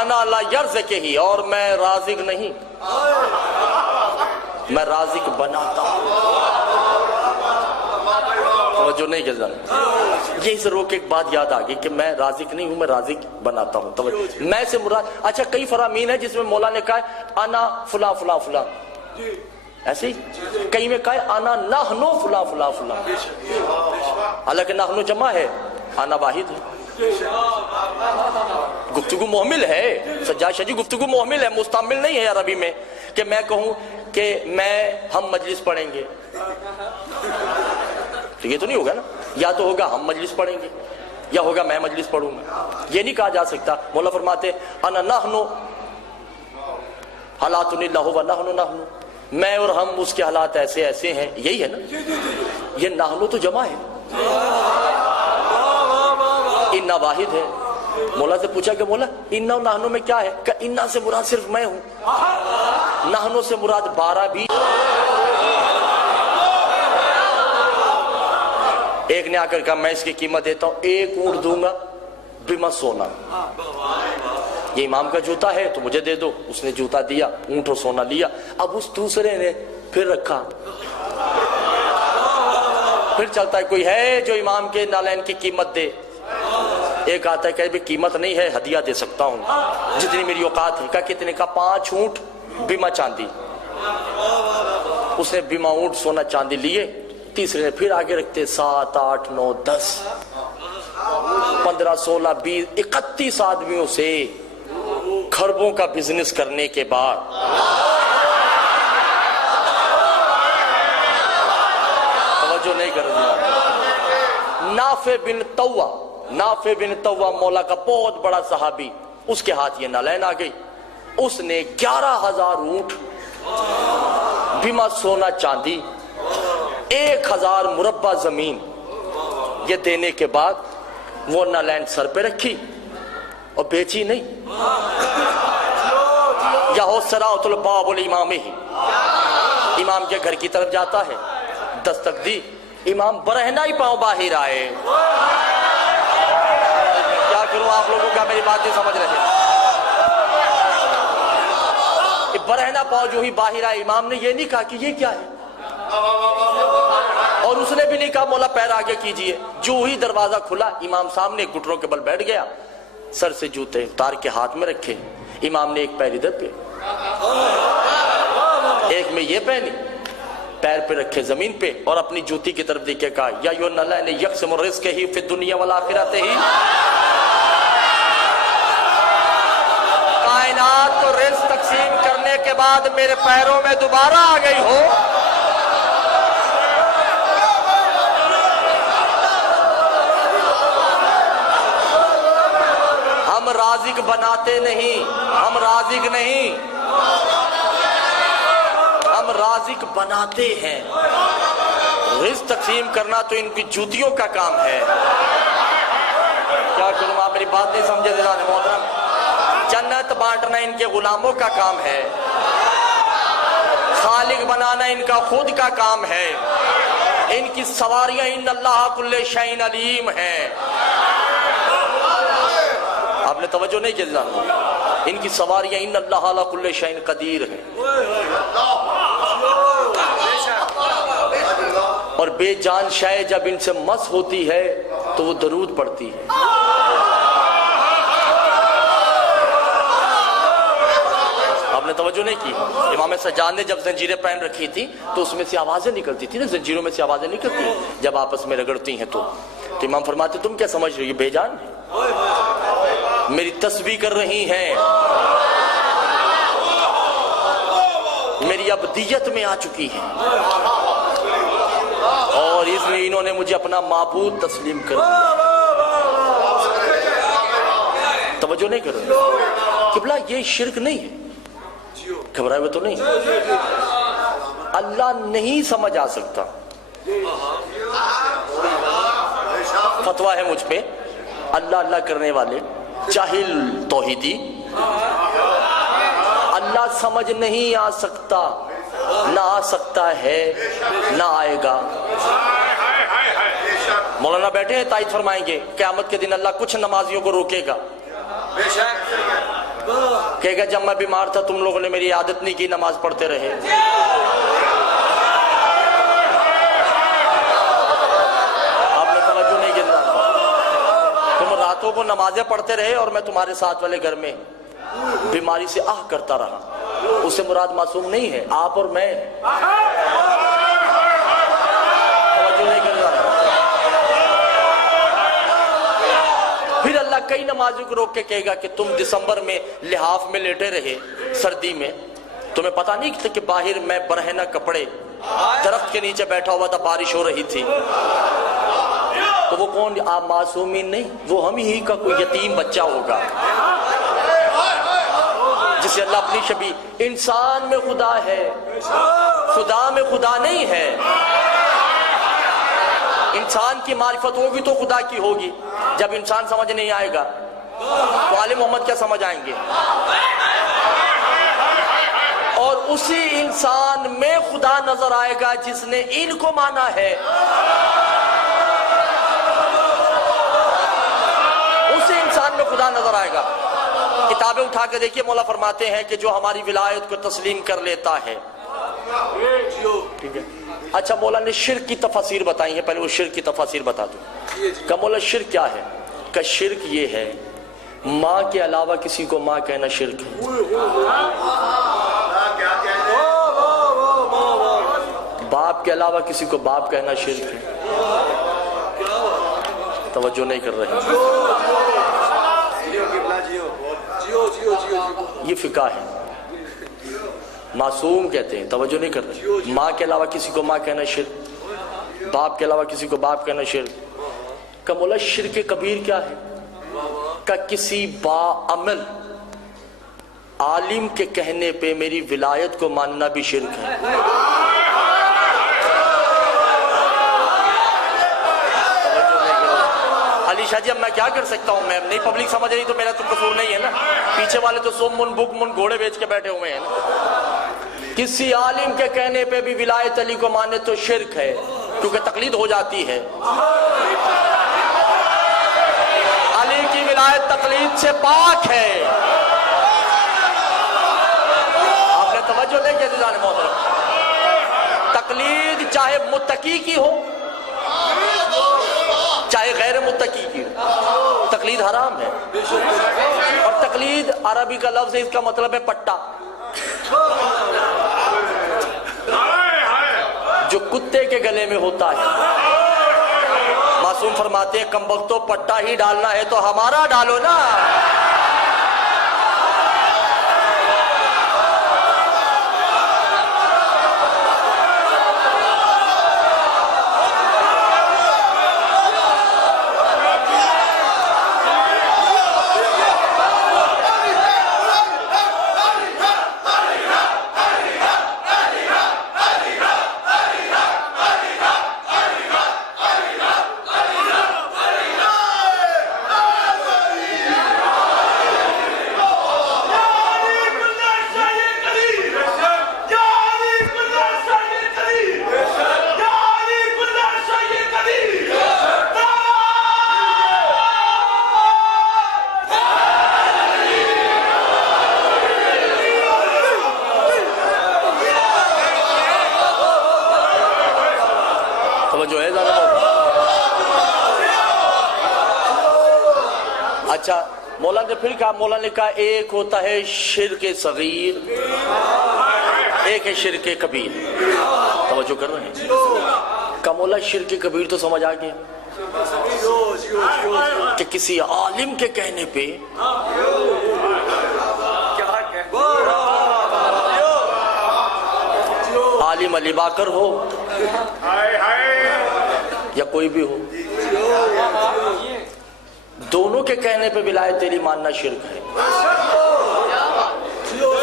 وانا لا یرزقہ، اور میں رازق نہیں، میں رازق بناتا ہوں۔ توجہ نہیں کہ یہی سے روک ایک بات یاد آ گئی کہ میں رازق نہیں ہوں، میں رازق بناتا ہوں۔ توجہ، میں سے مراد، اچھا کئی فرامین ہے جس میں مولا نے کہا ہے انا فلاں فلاں فلاں، ایسے ہی کئی میں کہا ہے انا نحنو فلاں فلاں فلاں، حالانکہ نحنو جمع ہے، انا واحد ہے۔ گفتگو محمل ہے سجاد شاہ جی، گفتگو محمل ہے، مستعمل نہیں ہے عربی میں کہ میں کہوں کہ ہم مجلس پڑھیں گے، تو یہ تو نہیں ہوگا نا، یا تو ہوگا ہم مجلس پڑھیں گے یا ہوگا میں مجلس پڑھوں گا، یہ نہیں کہا جا سکتا۔ مولا فرماتے انا نحنو حالات اللہ و نحنو نحنو، میں اور ہم اس کے حالات ایسے ایسے ہیں، یہی ہے نا، یہ نحنو تو جمع ہے، انا واحد ہے۔ مولا سے پوچھا کہ مولا انا و نحنو میں کیا ہے؟ کہ انا سے مراد صرف میں ہوں، نحنو سے مراد 12 بھی۔ ایک نے آ کر کہا میں اس کی قیمت دیتا ہوں 1 اونٹ دوں گا بما سونا، یہ امام کا جوتا ہے تو مجھے دے دو، اس نے جوتا دیا، اونٹ اور سونا لیا۔ اب اس دوسرے نے پھر رکھا، پھر چلتا ہے کوئی ہے جو امام کے نالین کی قیمت دے، ایک آتا ہے کہ قیمت نہیں ہے ہدیہ دے سکتا ہوں جتنی میری اوقات ہے، کہا کتنے کا؟ 5 اونٹ بیما چاندی، اس نے بیما اونٹ سونا چاندی لیے، تیسرے نے پھر آگے رکھتے 7 8 9 10 15 16 20 31 آدمیوں سے کھربوں کا بزنس کرنے کے بعد توجہ نہیں کر دیا، نافع بن طوا مولا کا بہت بڑا صحابی، اس کے ہاتھ یہ نالین آ گئی، اس نے 11,000 اونٹ بیما سونا چاندی 1,000 مربع زمین یہ دینے کے بعد وہ نالین سر پہ رکھی اور بیچی نہیں۔ یا ہو سراۃ الباب الامام ہی، امام کے گھر کی طرف جاتا ہے، دستک دی، امام برہنہ ہی پاؤں باہر آئے۔ کیا کروں آپ لوگوں کا میری بات نہیں سمجھ رہے؟ برہنہ پاؤں جو ہی باہر آئے، امام نے یہ نہیں کہا کہ یہ کیا ہے، اور اس نے بھی نہیں کہا مولا پیر آگے کیجئے۔ جو ہی دروازہ کھلا، امام سامنے گھٹنوں کے بل بیٹھ گیا، سر سے جوتے اتار کے ہاتھ میں رکھے، امام نے ایک پیر ادھر پہ ایک میں یہ پہنی، پیر پہ رکھے زمین پہ، اور اپنی جوتی کی طرف دیکھ کے کہا یا ایھا الذین یقسموا الرزق ہی فی الدنیا والآخرۃ ہی، کائنات کو رزق تقسیم کرنے کے بعد میرے پیروں میں دوبارہ آ گئی ہو۔ ہم رازق بناتے نہیں، ہم رازق نہیں، ہم رازق بناتے ہیں۔ رزق تقسیم کرنا تو ان کی جوتیوں کا کام ہے۔ کیا کروں آپ میری بات نہیں سمجھے دلان محترم؟ جنت بانٹنا ان کے غلاموں کا کام ہے، خالق بنانا ان کا خود کا کام ہے، ان کی سواریاں ان اللہ کل شیء علیم ہیں۔ آپ نے توجہ نہیں کی دلان؟ ان کی سواریاں ان اللہ علی کل شیء قدیر ہیں، اور بے جان شے جب ان سے مس ہوتی ہے تو وہ درود پڑھتی ہے۔ آپ نے توجہ نہیں کی؟ امام سجاد نے جب زنجیریں پہن رکھی تھی تو اس میں سے آوازیں نکلتی تھی نا، زنجیروں میں سے آوازیں نکلتی ہیں جب آپس میں رگڑتی ہیں تو امام فرماتے تم کیا سمجھ رہی ہو، یہ بے جان ہے، میری تسبیح کر رہی ہیں، میری ابدیت میں آ چکی ہیں، اور اس میں انہوں نے مجھے اپنا معبود تسلیم کر دیا۔ توجہ نہیں کر رہے؟ قبلہ یہ شرک نہیں ہے، گھبرائے ہوئے تو نہیں، اللہ نہیں سمجھ آ سکتا، فتویٰ ہے مجھ پہ، اللہ اللہ کرنے والے جاہل توحیدی، اللہ سمجھ نہیں آ سکتا، نہ آ سکتا ہے نہ آئے گا۔ مولانا بیٹھے ہیں تائید فرمائیں گے قیامت کے دن اللہ کچھ نمازیوں کو روکے گا، کہے گا جب میں بیمار تھا تم لوگوں نے میری عادت نہیں کی، نماز پڑھتے رہے۔ آپ نے توجہ نہیں کی، تم راتوں کو نمازیں پڑھتے رہے اور میں تمہارے ساتھ والے گھر میں بیماری سے آہ کرتا رہا۔ اس سے مراد معصوم نہیں ہے، آپ اور میں۔ توجہ نہیں کر رہا۔ پھر اللہ کئی نمازوں کو روک کے کہے گا کہ تم دسمبر میں لحاف میں لیٹے رہے سردی میں، تمہیں پتہ نہیں تھا کہ باہر میں برہنہ کپڑے درخت کے نیچے بیٹھا ہوا تھا، بارش ہو رہی تھی۔ تو وہ کون؟ آپ معصومین نہیں، وہ ہم ہی کا کوئی یتیم بچہ ہوگا جسے اللہ اپنی شبیہ۔ انسان میں خدا ہے، خدا میں خدا نہیں ہے۔ انسان کی معرفت ہوگی تو خدا کی ہوگی۔ جب انسان سمجھ نہیں آئے گا تو آل محمد کیا سمجھ آئیں گے؟ اور اسی انسان میں خدا نظر آئے گا جس نے ان کو مانا ہے۔ اسی انسان میں خدا نظر آئے گا۔ کتابیں اٹھا کے دیکھیے، مولا فرماتے ہیں کہ جو ہماری ولایت کو تسلیم کر لیتا ہے۔ ٹھیک ہے، اچھا مولا نے شرک کی تفاسیر بتائی ہیں، پہلے وہ شرک کی تفاسیر بتا دوں کہ مولا شرک کیا ہے۔ کہ شرک یہ ہے ماں کے علاوہ کسی کو ماں کہنا شرک ہے، باپ کے علاوہ کسی کو باپ کہنا شرک ہے۔ توجہ نہیں کر رہے۔ یہ فقہ ہے، معصوم کہتے ہیں، توجہ نہیں کر رہے۔ ماں کے علاوہ کسی کو ماں کہنا شرک، باپ کے علاوہ کسی کو باپ کہنا شرک۔ کہ مولا شرک کبیر کیا ہے؟ کہ کسی باعمل عالم کے کہنے پہ میری ولایت کو ماننا بھی شرک ہے۔ علی شاہ جی اب میں کیا کر سکتا ہوں؟ میں نہیں پبلک سمجھ رہی تو میرا تو قصور نہیں ہے نا، پیچھے والے تو سو من بک من گھوڑے بیچ کے بیٹھے ہوئے ہیں نا۔ کسی عالم کے کہنے پہ بھی ولایت علی کو ماننے تو شرک ہے، کیونکہ تقلید ہو جاتی ہے۔ علی کی ولایت تقلید سے پاک ہے۔ آپ نے توجہ نہیں کی عزیزان محترم؟ تقلید چاہے متقی کی ہو چاہے غیر متقی کی ہو، تقلید حرام ہے۔ اور تقلید عربی کا لفظ ہے، اس کا مطلب ہے پٹا۔ جو کتے کے گلے میں ہوتا ہے۔ معصوم فرماتے ہیں کمبختو پٹا ہی ڈالنا ہے تو ہمارا ڈالو نا۔ اچھا مولا نے پھر کہا، مولا نے کہا ایک ہوتا ہے شرک صغیر، ایک ہے شرک کبیر۔ توجہ کر رہے ہیں؟ کہ مولا شرک کبیر تو سمجھ آ گیا کہ کسی عالم کے کہنے پہ عالم علی باکر ہو یا کوئی بھی ہو، دونوں کے کہنے پہ ولایت تیری ماننا شرک ہے۔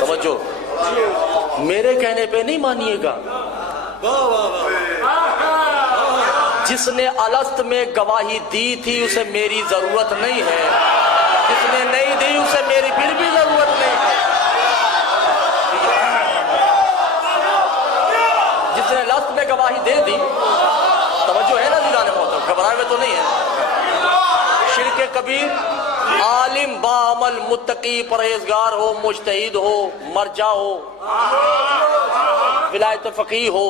سمجھو، میرے کہنے پہ نہیں مانیے گا۔ جس نے الست میں گواہی دی تھی اسے میری ضرورت نہیں ہے، جس نے نہیں دی اسے میری پھر بھی ضرورت نہیں ہے۔ جس نے الست میں گواہی دے دی، توجہ ہے نا دیدان محترم، گھبرائے ہوئے تو نہیں ہے۔ شرک کبیر عالم بعمل متقی پرہیزگار ہو، مجتہد ہو، مرجع ہو، ولایت فقیہ ہو،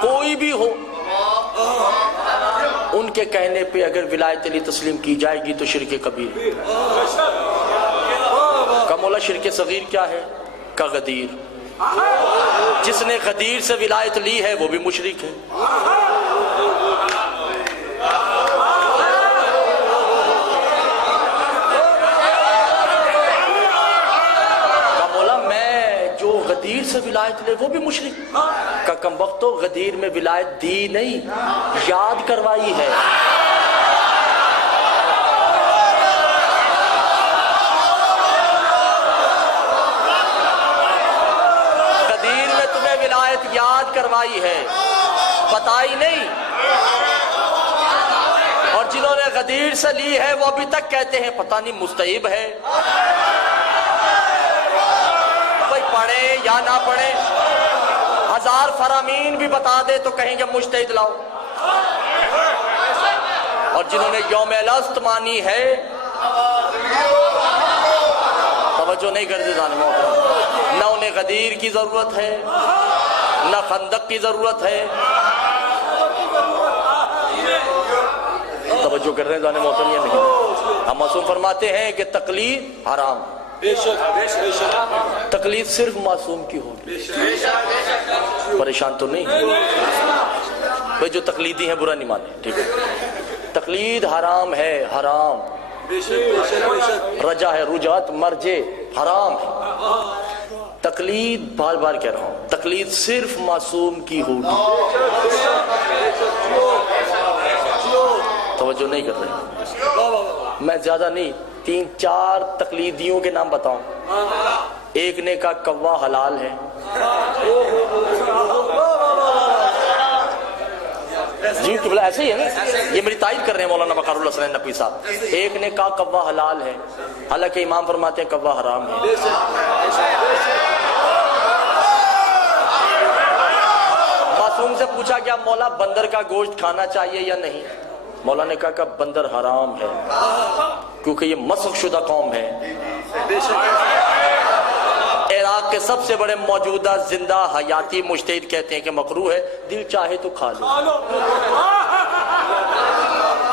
کوئی بھی ہو، ان کے کہنے پہ اگر ولایت علی تسلیم کی جائے گی تو شرک کبیر ہے۔ کا مولا شرک صغیر کیا ہے؟ کا غدیر، جس نے غدیر سے ولایت لی ہے وہ بھی مشرک ہے۔ کا مولا میں جو غدیر سے ولایت لے وہ بھی مشرک۔ کا کم وقتو غدیر میں ولایت دی نہیں، یاد کروائی ہے۔ یاد کروائی ہے، بتائی نہیں۔ اور جنہوں نے غدیر سے لی ہے وہ ابھی تک کہتے ہیں پتہ نہیں مستحب ہے، کوئی پڑھے یا نہ پڑھے، ہزار فرامین بھی بتا دے تو کہیں گے مجتہد لاؤ۔ اور جنہوں نے یوم الست مانی ہے توجہ نہیں کرتے جانے محترم، نہ انہیں غدیر کی ضرورت ہے نہ خندق کی ضرورت ہے۔ توجہ کر رہے ہیں جانے محترم یا نہیں؟ ہم معصوم فرماتے ہیں کہ تقلید حرام، تقلید صرف معصوم کی ہوگی۔ پریشان تو نہیں بھائی، جو تقلیدی ہیں برا نہیں مانے، ٹھیک ہے؟ تقلید حرام ہے، حرام۔ رجا ہے، رجعت مرجے حرام ہے۔ تقلید بار بار کہہ رہا ہوں، تقلید صرف معصوم کی ہوگی۔ توجہ نہیں کر رہے، میں زیادہ نہیں، 3-4 تقلیدیوں کے نام بتاؤں۔ ایک نے کہا کوا حلال ہے، جی قبلہ ایسے ہی ہے نا، یہ میری تائید کر رہے ہیں مولانا وقار اللہ حسین نقوی صاحب۔ ایک نے کہا کوا حلال ہے، حالانکہ امام فرماتے ہیں کوا حرام ہے۔ معصوم سے پوچھا کیا مولا بندر کا گوشت کھانا چاہیے یا نہیں؟ مولا نے کہا کہ بندر حرام ہے کیونکہ یہ مسخ شدہ قوم ہے۔ عراق کے سب سے بڑے موجودہ زندہ حیاتی مجتہد کہتے ہیں کہ مکروہ ہے، دل چاہے تو کھا لو۔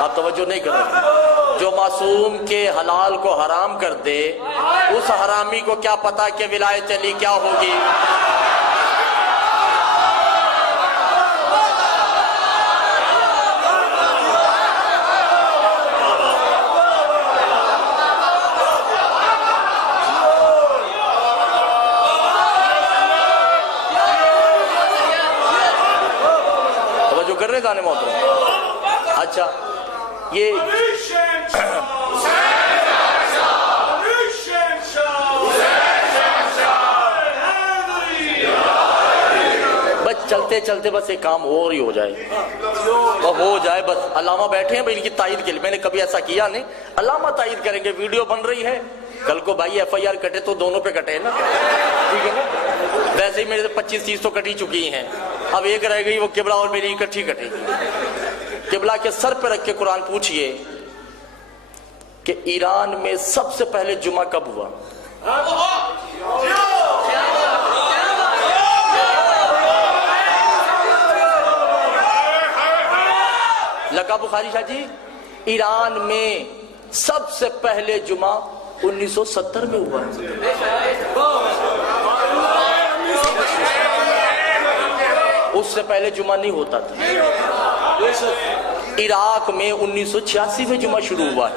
آپ توجہ نہیں کر رہے، جو معصوم کے حلال کو حرام کر دے اس حرامی کو کیا پتا کہ ولایت علی کیا ہوگی۔ اچھا یہ بس چلتے چلتے بس ایک کام اور ہی ہو جائے، ہو جائے بس۔ علامہ بیٹھے ہیں بھائی ان کی تائید کے لیے، میں نے کبھی ایسا کیا نہیں، علامہ تائید کریں گے، ویڈیو بن رہی ہے، کل کو بھائی FIR کٹے تو دونوں پہ کٹے نا، ٹھیک ہے نا؟ ویسے ہی میرے 25-30 تو کٹی چکی ہیں، اب ایک رہ گئی وہ قبلہ اور میری اکٹھی کٹے گی۔ قبلہ کے سر پہ رکھ کے قرآن پوچھئے کہ ایران میں سب سے پہلے جمعہ کب ہوا؟ لگا بخاری شاہ جی، ایران میں سب سے پہلے جمعہ 1970 میں ہوا۔ اس سے پہلے جمعہ نہیں ہوتا تھا۔ عراق میں 1986 میں جمعہ شروع ہوا ہے،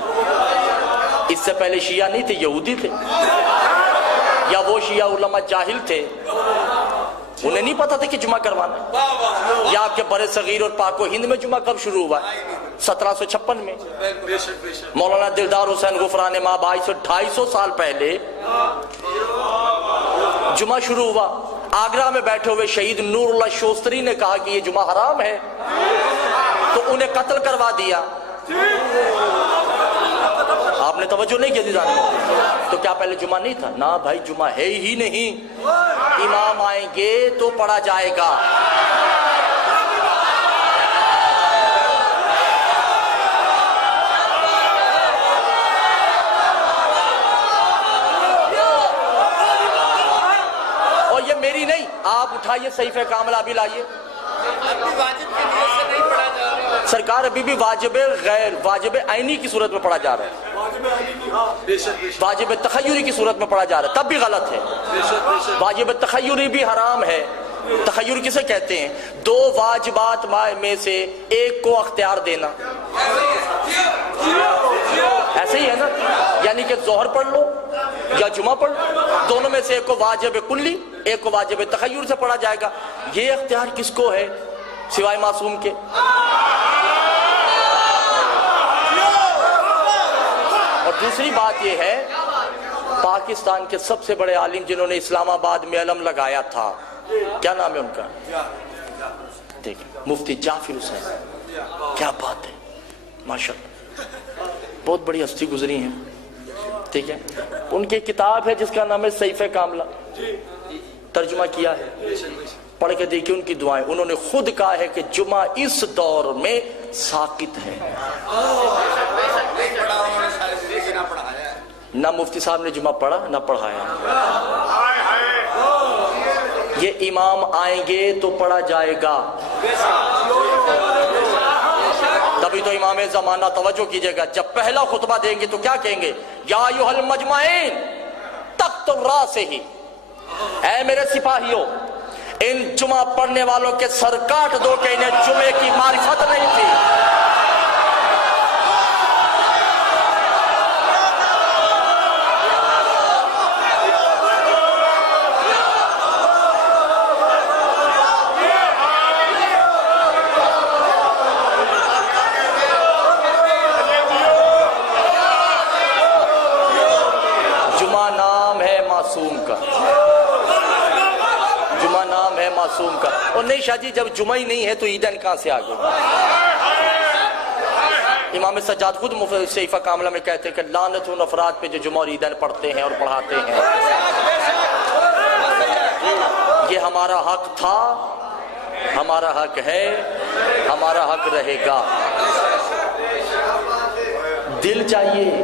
اس سے پہلے شیعہ نہیں تھے، یہودی تھے، یا وہ شیعہ علماء جاہل تھے، انہیں نہیں پتا تھا کہ جمعہ کروانا۔ یا آپ کے بر صغیر اور پاک و ہند میں جمعہ کب شروع ہوا ہے؟ 1756 میں۔ مولانا دلدار حسین غفران مآب 250 سال پہلے جمعہ شروع ہوا۔ آگرہ میں بیٹھے ہوئے شہید نور اللہ شوستری نے کہا کہ یہ جمعہ حرام ہے، تو انہیں قتل کروا دیا۔ آپ نے توجہ نہیں کی جانے، تو کیا پہلے جمعہ نہیں تھا؟ نہ بھائی، جمعہ ہے ہی نہیں، امام آئیں گے تو پڑھا جائے گا۔ آپ اٹھائیے صحیفہ کاملہ ابھی لائیے. سرکار ابھی بھی واجب غیر واجب عینی کی صورت میں پڑھا جا رہا ہے, واجب تخیری کی صورت میں پڑھا جا رہا ہے, تب بھی غلط ہے. واجب تخیری بھی حرام ہے. تخیر کسے کہتے ہیں؟ دو واجبات میں سے ایک کو اختیار دینا. ایسے ہی ہے نا, یعنی کہ ظہر پڑھ لو یا جمعہ پڑھ لو, دونوں میں سے ایک کو واجب کلی ایک کو واجب تخیر سے پڑھا جائے گا. یہ اختیار کس کو ہے سوائے معصوم کے؟ اور دوسری بات یہ ہے, پاکستان کے سب سے بڑے عالم جنہوں نے اسلام آباد میں علم لگایا تھا, کیا نام ہے ان کا؟ دیکھیں, مفتی جعفر حسین. کیا بات ہے, ماشاءاللہ, بہت بڑی ہستی گزری ہیں. ٹھیک ہے, ان کی کتاب ہے جس کا نام ہے صحیفہ کاملہ, ترجمہ کیا ہے, پڑھ کے دیکھیں ان کی دعائیں. انہوں نے خود کہا ہے کہ جمعہ اس دور میں ساقط ہے. نہ مفتی صاحب نے جمعہ پڑھا نہ پڑھایا. یہ امام آئیں گے تو پڑھا جائے گا. تبھی تو امام زمانہ, توجہ کیجئے گا, جب پہلا خطبہ دیں گے تو کیا کہیں گے؟ یا ایھا المجمعین تخت الراس ہی, اے میرے سپاہیوں, ان جمعہ پڑھنے والوں کے سر کاٹ دو کہ انہیں جمعے کی معرفت نہیں تھی. کا. اور نہیں شاہ جی, جب جمعہ ہی نہیں ہے تو عیدین کہاں سے آگے؟ امام سجاد خود صحیفہ کاملہ میں کہتے ہیں کہ لعنت ان افراد پہ جو جمعہ اور عیدین پڑھتے ہیں اور پڑھاتے ہیں. یہ ہمارا حق تھا, ہمارا حق ہے, ہمارا حق رہے گا. دل چاہیے,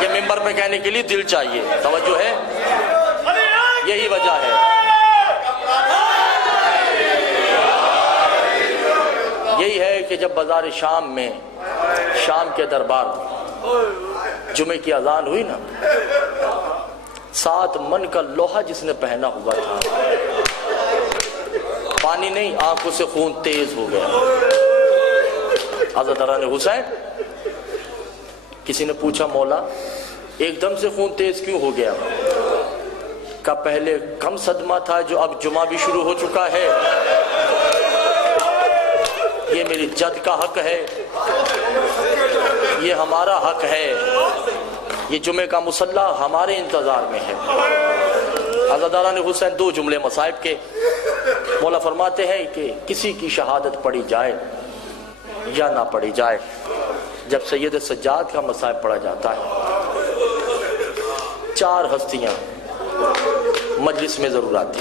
یہ ممبر پہ کہنے کے لیے دل چاہیے. توجہ ہے, یہی وجہ ہے. یہی ہے کہ جب بازار شام میں, شام کے دربار جمعے کی اذان ہوئی نا, 7 من کا لوہا جس نے پہنا ہوا تھا, پانی نہیں, آنکھوں سے خون تیز ہو گیا. حضرت حسین حسین, کسی نے پوچھا مولا ایک دم سے خون تیز کیوں ہو گیا؟ کا پہلے کم صدمہ تھا جو اب جمعہ بھی شروع ہو چکا ہے. یہ میری جد کا حق ہے, یہ ہمارا حق ہے, یہ جمعے کا مصلی ہمارے انتظار میں ہے. عزاداران حسین 2 جملے مصائب کے. مولا فرماتے ہیں کہ کسی کی شہادت پڑھی جائے یا نہ پڑھی جائے, جب سید سجاد کا مصائب پڑھا جاتا ہے 4 ہستیاں مجلس میں ضرور آتی.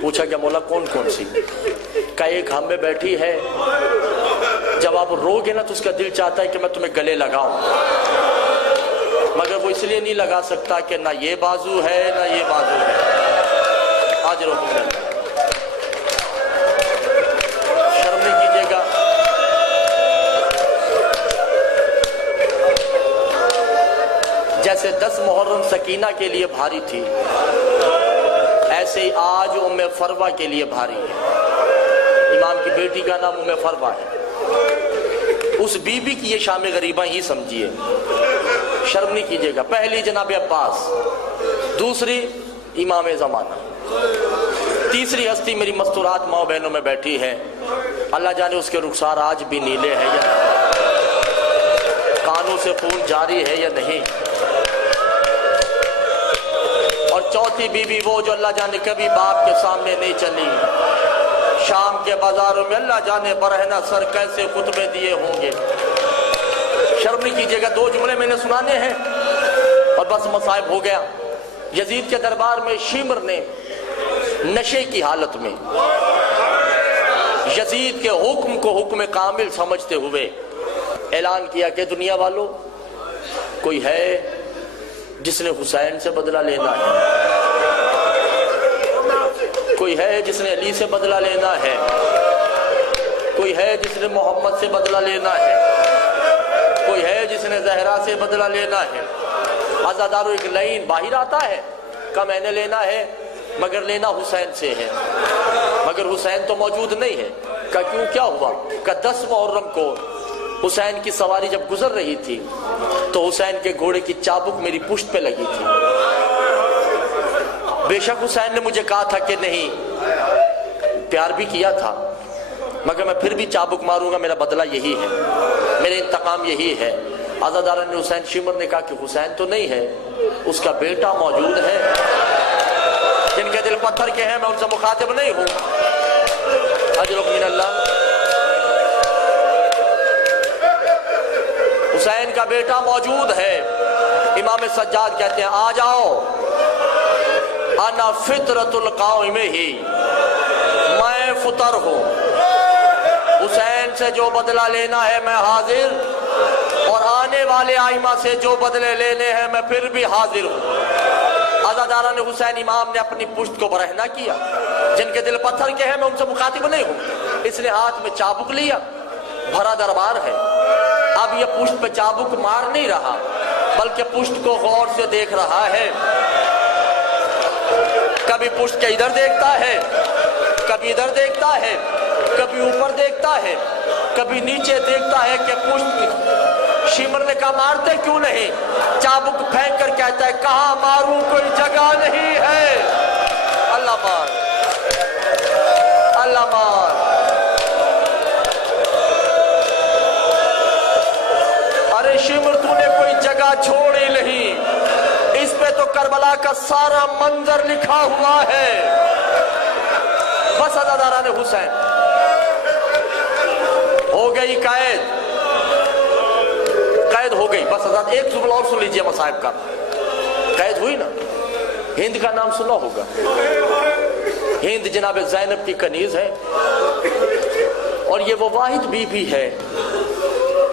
پوچھا کہ مولا کون کون سی؟ کہ ایک ہم میں بیٹھی ہے, جب آپ رو گے نا تو اس کا دل چاہتا ہے کہ میں تمہیں گلے لگاؤں, مگر وہ اس لیے نہیں لگا سکتا کہ نہ یہ بازو ہے نہ یہ بازو ہے. آج رو شرم نہیں کیجیے گا. جیسے 10 محرم سکینہ کے لیے بھاری تھی, ایسے ہی آج ام فروہ کے لیے بھاری ہے. امام کی بیٹی کا نام ام فروہ ہے. اس بی بی کی یہ شام غریبہ ہی سمجھیے, شرم نہیں کیجیے گا. پہلی جناب عباس, دوسری امام زمانہ, تیسری ہستی میری مستورات ماں بہنوں میں بیٹھی ہے. اللہ جانے اس کے رخسار آج بھی نیلے ہیں یا کانوں سے خون جاری ہے یا نہیں. اور چوتھی بیوی وہ جو اللہ جانے کبھی باپ کے سامنے نہیں چلی. شام کے بازاروں میں اللہ جانے برہنہ سر کیسے خطبے دیے ہوں گے. شرم نہیں کیجیے گا. 2 جملے میں نے سنانے ہیں اور بس مصائب ہو گیا. یزید کے دربار میں شیمر نے نشے کی حالت میں یزید کے حکم کو حکم کامل سمجھتے ہوئے اعلان کیا کہ دنیا والوں کوئی ہے جس نے حسین سے بدلہ لینا ہے؟ کوئی ہے جس نے علی سے بدلہ لینا ہے؟ کوئی ہے جس نے محمد سے بدلہ لینا ہے؟ کوئی ہے جس نے زہرا سے بدلہ لینا ہے؟ عزادارو ایک لائن باہر آتا ہے کہ میں نے لینا ہے مگر لینا حسین سے ہے، مگر حسین تو موجود نہیں ہے۔ کہ کیوں، کیا ہوا؟ کہ 10 محرم کو حسین کی سواری جب گزر رہی تھی تو حسین کے گھوڑے کی چابک میری پشت پہ لگی تھی۔ بے شک حسین نے مجھے کہا تھا کہ نہیں، پیار بھی کیا تھا، مگر میں پھر بھی چابک ماروں گا، میرا بدلہ یہی ہے، میرے انتقام یہی ہے۔ عزاداران نے حسین شمر نے کہا کہ حسین تو نہیں ہے، اس کا بیٹا موجود ہے، جن کے دل پتھر کے ہیں میں ان سے مخاطب نہیں ہوں، اجرک من اللہ۔ حسین کا بیٹا موجود ہے۔ امام سجاد کہتے ہیں آ جاؤ، انا فطرت القائم ہی، میں فطر ہوں، حسین سے جو بدلہ لینا ہے میں حاضر، اور آنے والے آئمہ سے جو بدلے لینے ہیں میں پھر بھی حاضر ہوں۔ عزاداران حسین امام نے اپنی پشت کو برہنہ کیا، جن کے دل پتھر کے ہیں میں ان سے مخاطب نہیں ہوں، اس نے ہاتھ میں چابک لیا، بھرا دربار ہے، اب یہ پشت پہ چابک مار نہیں رہا بلکہ پشت کو غور سے دیکھ رہا ہے، کبھی پشت کے ادھر دیکھتا ہے، کبھی ادھر دیکھتا ہے، کبھی اوپر دیکھتا ہے، کبھی نیچے دیکھتا ہے کہ پشت۔ شمر نے کہا مارتے کیوں نہیں؟ چابک پھینک کر کہتا ہے کہاں ماروں، کوئی جگہ نہیں ہے۔ اللہ مار، اللہ مار۔ ارے شمر تو نے کوئی جگہ چھوڑی نہیں، اس پہ تو کربلا کا سارا منظر لکھا ہوا ہے۔ بس عزاداران حسین ہو گئی قید ہو گئی، بس حضرت ایک جملہ اور سن لیجئے مصائب کا، قید ہوئی نا۔ ہند کا نام سنا ہوگا، ہند جناب زینب کی کنیز ہے، اور یہ وہ واحد بی بی ہے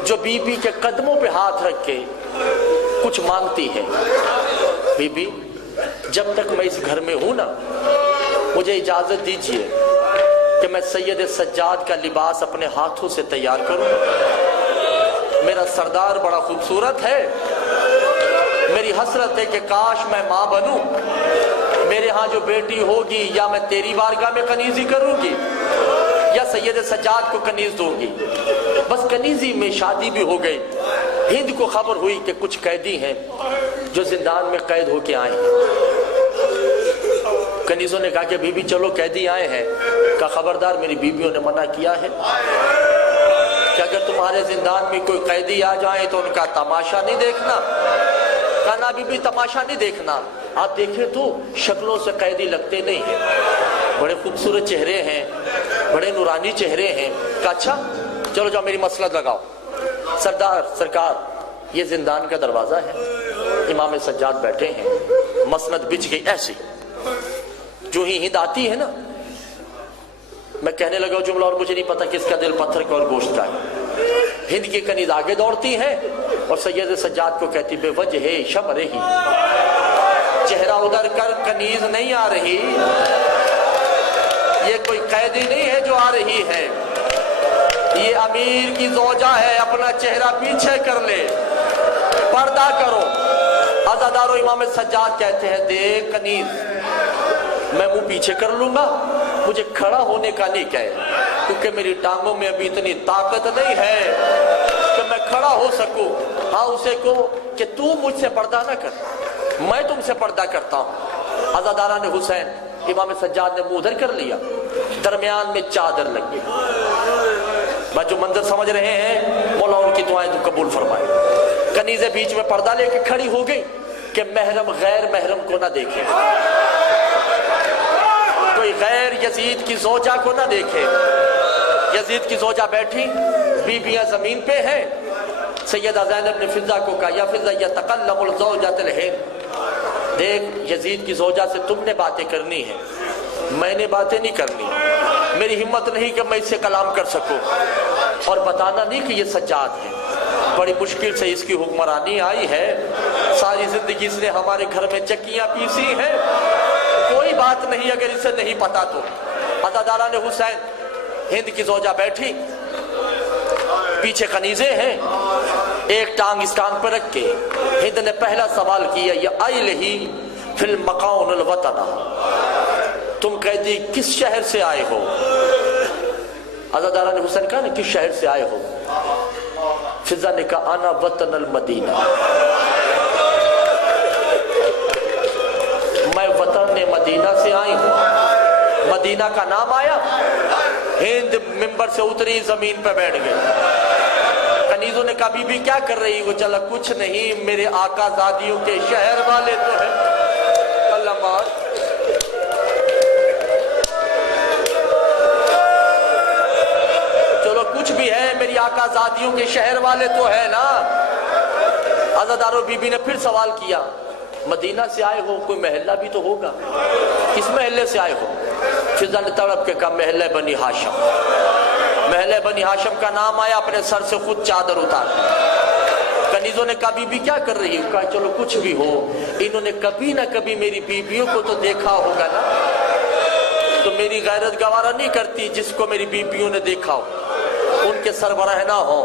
جو بی بی کے قدموں پہ ہاتھ رکھ کے کچھ مانگتی ہے۔ بی بی جب تک میں اس گھر میں ہوں نا، مجھے اجازت دیجئے کہ میں سید سجاد کا لباس اپنے ہاتھوں سے تیار کروں، میرا سردار بڑا خوبصورت ہے، میری حسرت ہے کہ کاش میں ماں بنوں، میرے ہاں جو بیٹی ہوگی یا میں تیری بارگاہ میں کنیزی کروں گی یا سید سجاد کو کنیز دوں گی۔ بس کنیزی میں شادی بھی ہو گئی۔ ہند کو خبر ہوئی کہ کچھ قیدی ہیں جو زندان میں قید ہو کے آئے ہیں۔ کنیزوں نے کہا کہ بی بی چلو قیدی آئے ہیں، کہا خبردار میری بیویوں نے منع کیا ہے کہ اگر تمہارے زندان میں کوئی قیدی آ جائیں تو ان کا تماشا نہیں دیکھنا۔ کہا نا بی بی تماشا نہیں دیکھنا، آپ دیکھیں تو شکلوں سے قیدی لگتے نہیں ہیں، بڑے خوبصورت چہرے ہیں، بڑے نورانی چہرے ہیں۔ کہا اچھا چلو جاؤ میری مسند لگاؤ۔ سردار سرکار یہ زندان کا دروازہ ہے، امام سجاد بیٹھے ہیں، مسند بچھ گئی ایسی۔ جو ہی ہند آتی ہے نا، میں کہنے لگا جملہ اور مجھے نہیں پتا کس کا دل پتھر کا اور گوشت کا ہے۔ ہند کی کنیز آگے دوڑتی ہیں اور سید سجاد کو کہتی بے وجہ شب رہی، چہرہ ادھر کر کنیز نہیں آ رہی، یہ کوئی قیدی نہیں ہے جو آ رہی ہے، یہ امیر کی زوجہ ہے، اپنا چہرہ پیچھے کر لے، پردہ کرو۔ عزادارو امام سجاد کہتے ہیں دیکھ کنیز میں منہ پیچھے کر لوں گا، مجھے کھڑا ہونے کا نہیں کہے، کیونکہ میری ٹانگوں میں ابھی اتنی طاقت نہیں ہے کہ میں کھڑا ہو سکوں۔ ہاں اسے کہو کہ تو مجھ سے پردہ نہ کر، میں تم سے پردہ کرتا ہوں۔ عزاداران حسین امام سجاد نے منہ ادھر کر لیا، درمیان میں چادر لگی۔ میں جو منظر سمجھ رہے ہیں مولا ان کی دعائیں تو قبول فرمائے۔ کنیزیں بیچ میں پردہ لے کے کھڑی ہو گئی کہ محرم غیر محرم کو نہ دیکھے، کوئی غیر یزید کی زوجہ کو نہ دیکھے۔ یزید کی زوجہ بیٹھی، بیویاں زمین پہ ہیں۔ سیدہ زینب نے فضہ کو کہا یا فضہ یتکلم الزوجۃ الہند، دیکھ یزید کی زوجہ سے تم نے باتیں کرنی ہیں، میں نے باتیں نہیں کرنی، میری ہمت نہیں کہ میں اس سے کلام کر سکوں، اور بتانا نہیں کہ یہ سجاد ہے، بڑی مشکل سے اس کی حکمرانی آئی ہے، ساری زندگی زندگی اس نے ہمارے گھر میں چکیاں پیسی ہیں، کوئی بات نہیں اگر اسے نہیں پتا تو۔ عزاداران حسین، ہند کی زوجہ بیٹھی، پیچھے کنیزیں ہیں، ایک ٹانگ اس ٹانگ پر رکھ کے ہند نے پہلا سوال کیا، یہ آئی لہی فی المقاون الوطن، تم قیدی کس شہر سے آئے ہو؟ عزاداران حسین کہا نا کس شہر سے آئے ہو؟ فضا نے کہا انا وطن المدینہ، میں وطن مدینہ سے آئی ہوں۔ مدینہ کا نام آیا، ہند ممبر سے اتری، زمین پہ بیٹھ گئے۔ کنیزوں نے کہا بی بی کیا کر رہی ہو؟ چلا کچھ نہیں، میرے آقا زادیوں کے شہر والے تو ہیں۔ اللہ مار، چلو کچھ بھی ہے، میری آقا زادیوں کے شہر والے تو ہے نا۔ عزادارو بی بی نے پھر سوال کیا، مدینہ سے آئے ہو، کوئی محلہ بھی تو ہوگا، کس محلے سے آئے ہو؟ فضا نے تڑپ کے کہا محلہ بنی ہاشم۔ محلہ بنی ہاشم کا نام آیا، اپنے سر سے خود چادر اتار۔ کنیزوں نے کہا بی بی کیا کر رہی ہو؟ کہا چلو کچھ بھی ہو، انہوں نے کبھی نہ کبھی میری بیویوں کو تو دیکھا ہوگا نا، تو میری غیرت گوارا نہیں کرتی جس کو میری بیویوں نے دیکھا ہو، ان کے سربراہ نہ ہو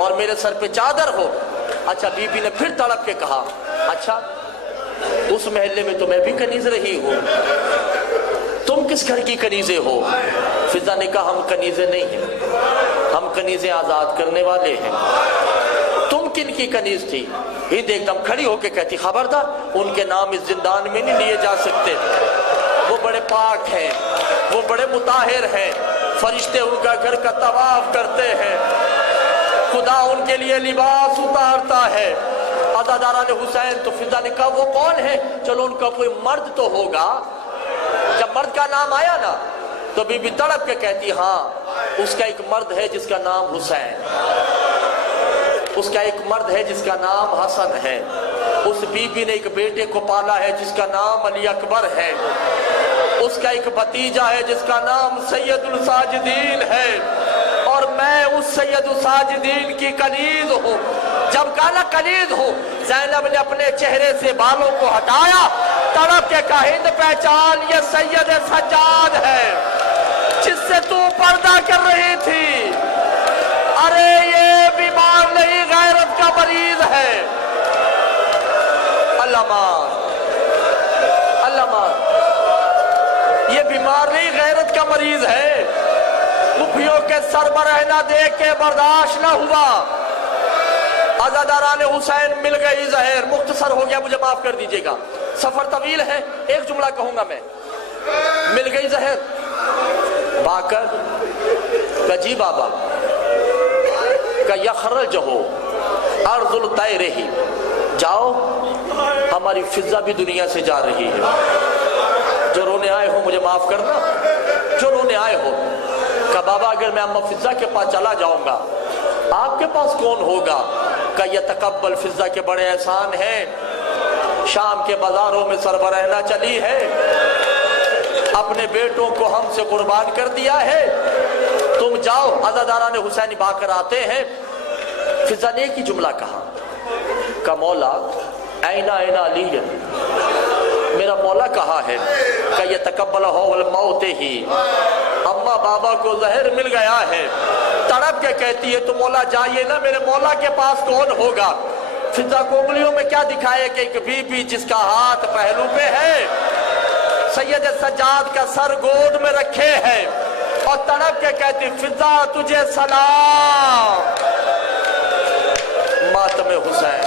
اور میرے سر پہ چادر ہو۔ اچھا، بی بی نے پھر تڑپ کے کہا اچھا اس محلے میں تو میں بھی کنیز رہی ہوں، تم کس گھر کی کنیزیں ہو؟ فضا نے کہا ہم کنیزیں نہیں ہیں، ہم کنیزیں آزاد کرنے والے ہیں۔ تم کن کی کنیز تھی؟ ہند ایک دم کھڑی ہو کے کہتی خبردار، ان کے نام اس زندان میں نہیں لیے جا سکتے، وہ بڑے پاک ہیں، وہ بڑے مطہر ہیں، فرشتے ان کا گھر کا طواف کرتے ہیں، خدا ان کے لیے لباس اتارتا ہے۔ عزاداران حسین، تو فضا نے کہا وہ کون ہے؟ چلو ان کا کوئی مرد تو ہوگا۔ جب مرد کا نام آیا نا تو بی بی تڑپ کے کہتی ہاں اس کا ایک مرد ہے جس کا نام حسین، اس کا ایک مرد ہے جس کا نام حسن ہے، اس بی بی نے ایک بیٹے کو پالا ہے جس کا نام علی اکبر ہے، اس کا ایک بھتیجا ہے جس کا نام سید الساجدین ہے، اور میں اس سید الساجدین کی کنیز ہوں۔ جب کالا کنیز ہوں، زینب نے اپنے چہرے سے بالوں کو ہٹایا، تڑپ کے کہا ہند پہچان، یہ سید سجاد ہے جس سے تو پردہ کر رہی تھی۔ ارے یہ بیمار نہیں، غیرت کا مریض ہے۔ اللہ مان، اللہ مان، یہ بیمار نہیں، غیرت کا مریض ہے۔ پھوپھیوں کے سر پر رہنا دیکھ کے برداشت نہ ہوا۔ عزاداران حسین مل گئی زہر، مختصر ہو گیا، مجھے معاف کر دیجئے گا، سفر طویل ہے، ایک جملہ کہوں گا میں۔ مل گئی زہر، با کر کہ جی بابا، کہ یخرج ہو ارض الطیر رہی، جاؤ ہماری فضا بھی دنیا سے جا رہی ہے، جو رونے آئے ہو مجھے معاف کرنا، جو رونے آئے ہو۔ کہ بابا اگر میں اما فضا کے پاس چلا جاؤں گا آپ کے پاس کون ہوگا؟ کہ یہ تقبل فضا کے بڑے احسان ہیں، شام کے بازاروں میں سربراہنا چلی ہے، اپنے بیٹوں کو ہم سے قربان کر دیا ہے، تم جاؤ۔ عزاداران حسین با کر آتے ہیں، فضا نے ایک ہی جملہ کہا کہ مولا اینا اینا علی، میرا مولا کہا ہے کہ یہ تقبل ہو الموت ہی، اما بابا کو زہر مل گیا ہے۔ تڑپ کے کہتی ہے تو مولا جائیے نا، میرے مولا کے پاس کون ہوگا؟ فضا کو انگلیوں میں کیا دکھائے کہ ایک بی بی جس کا ہاتھ پہلو پہ ہے، سید سجاد کا سر گود میں رکھے ہے، اور تڑپ کے کہتی فضا تجھے سلام۔ ماتم حسین،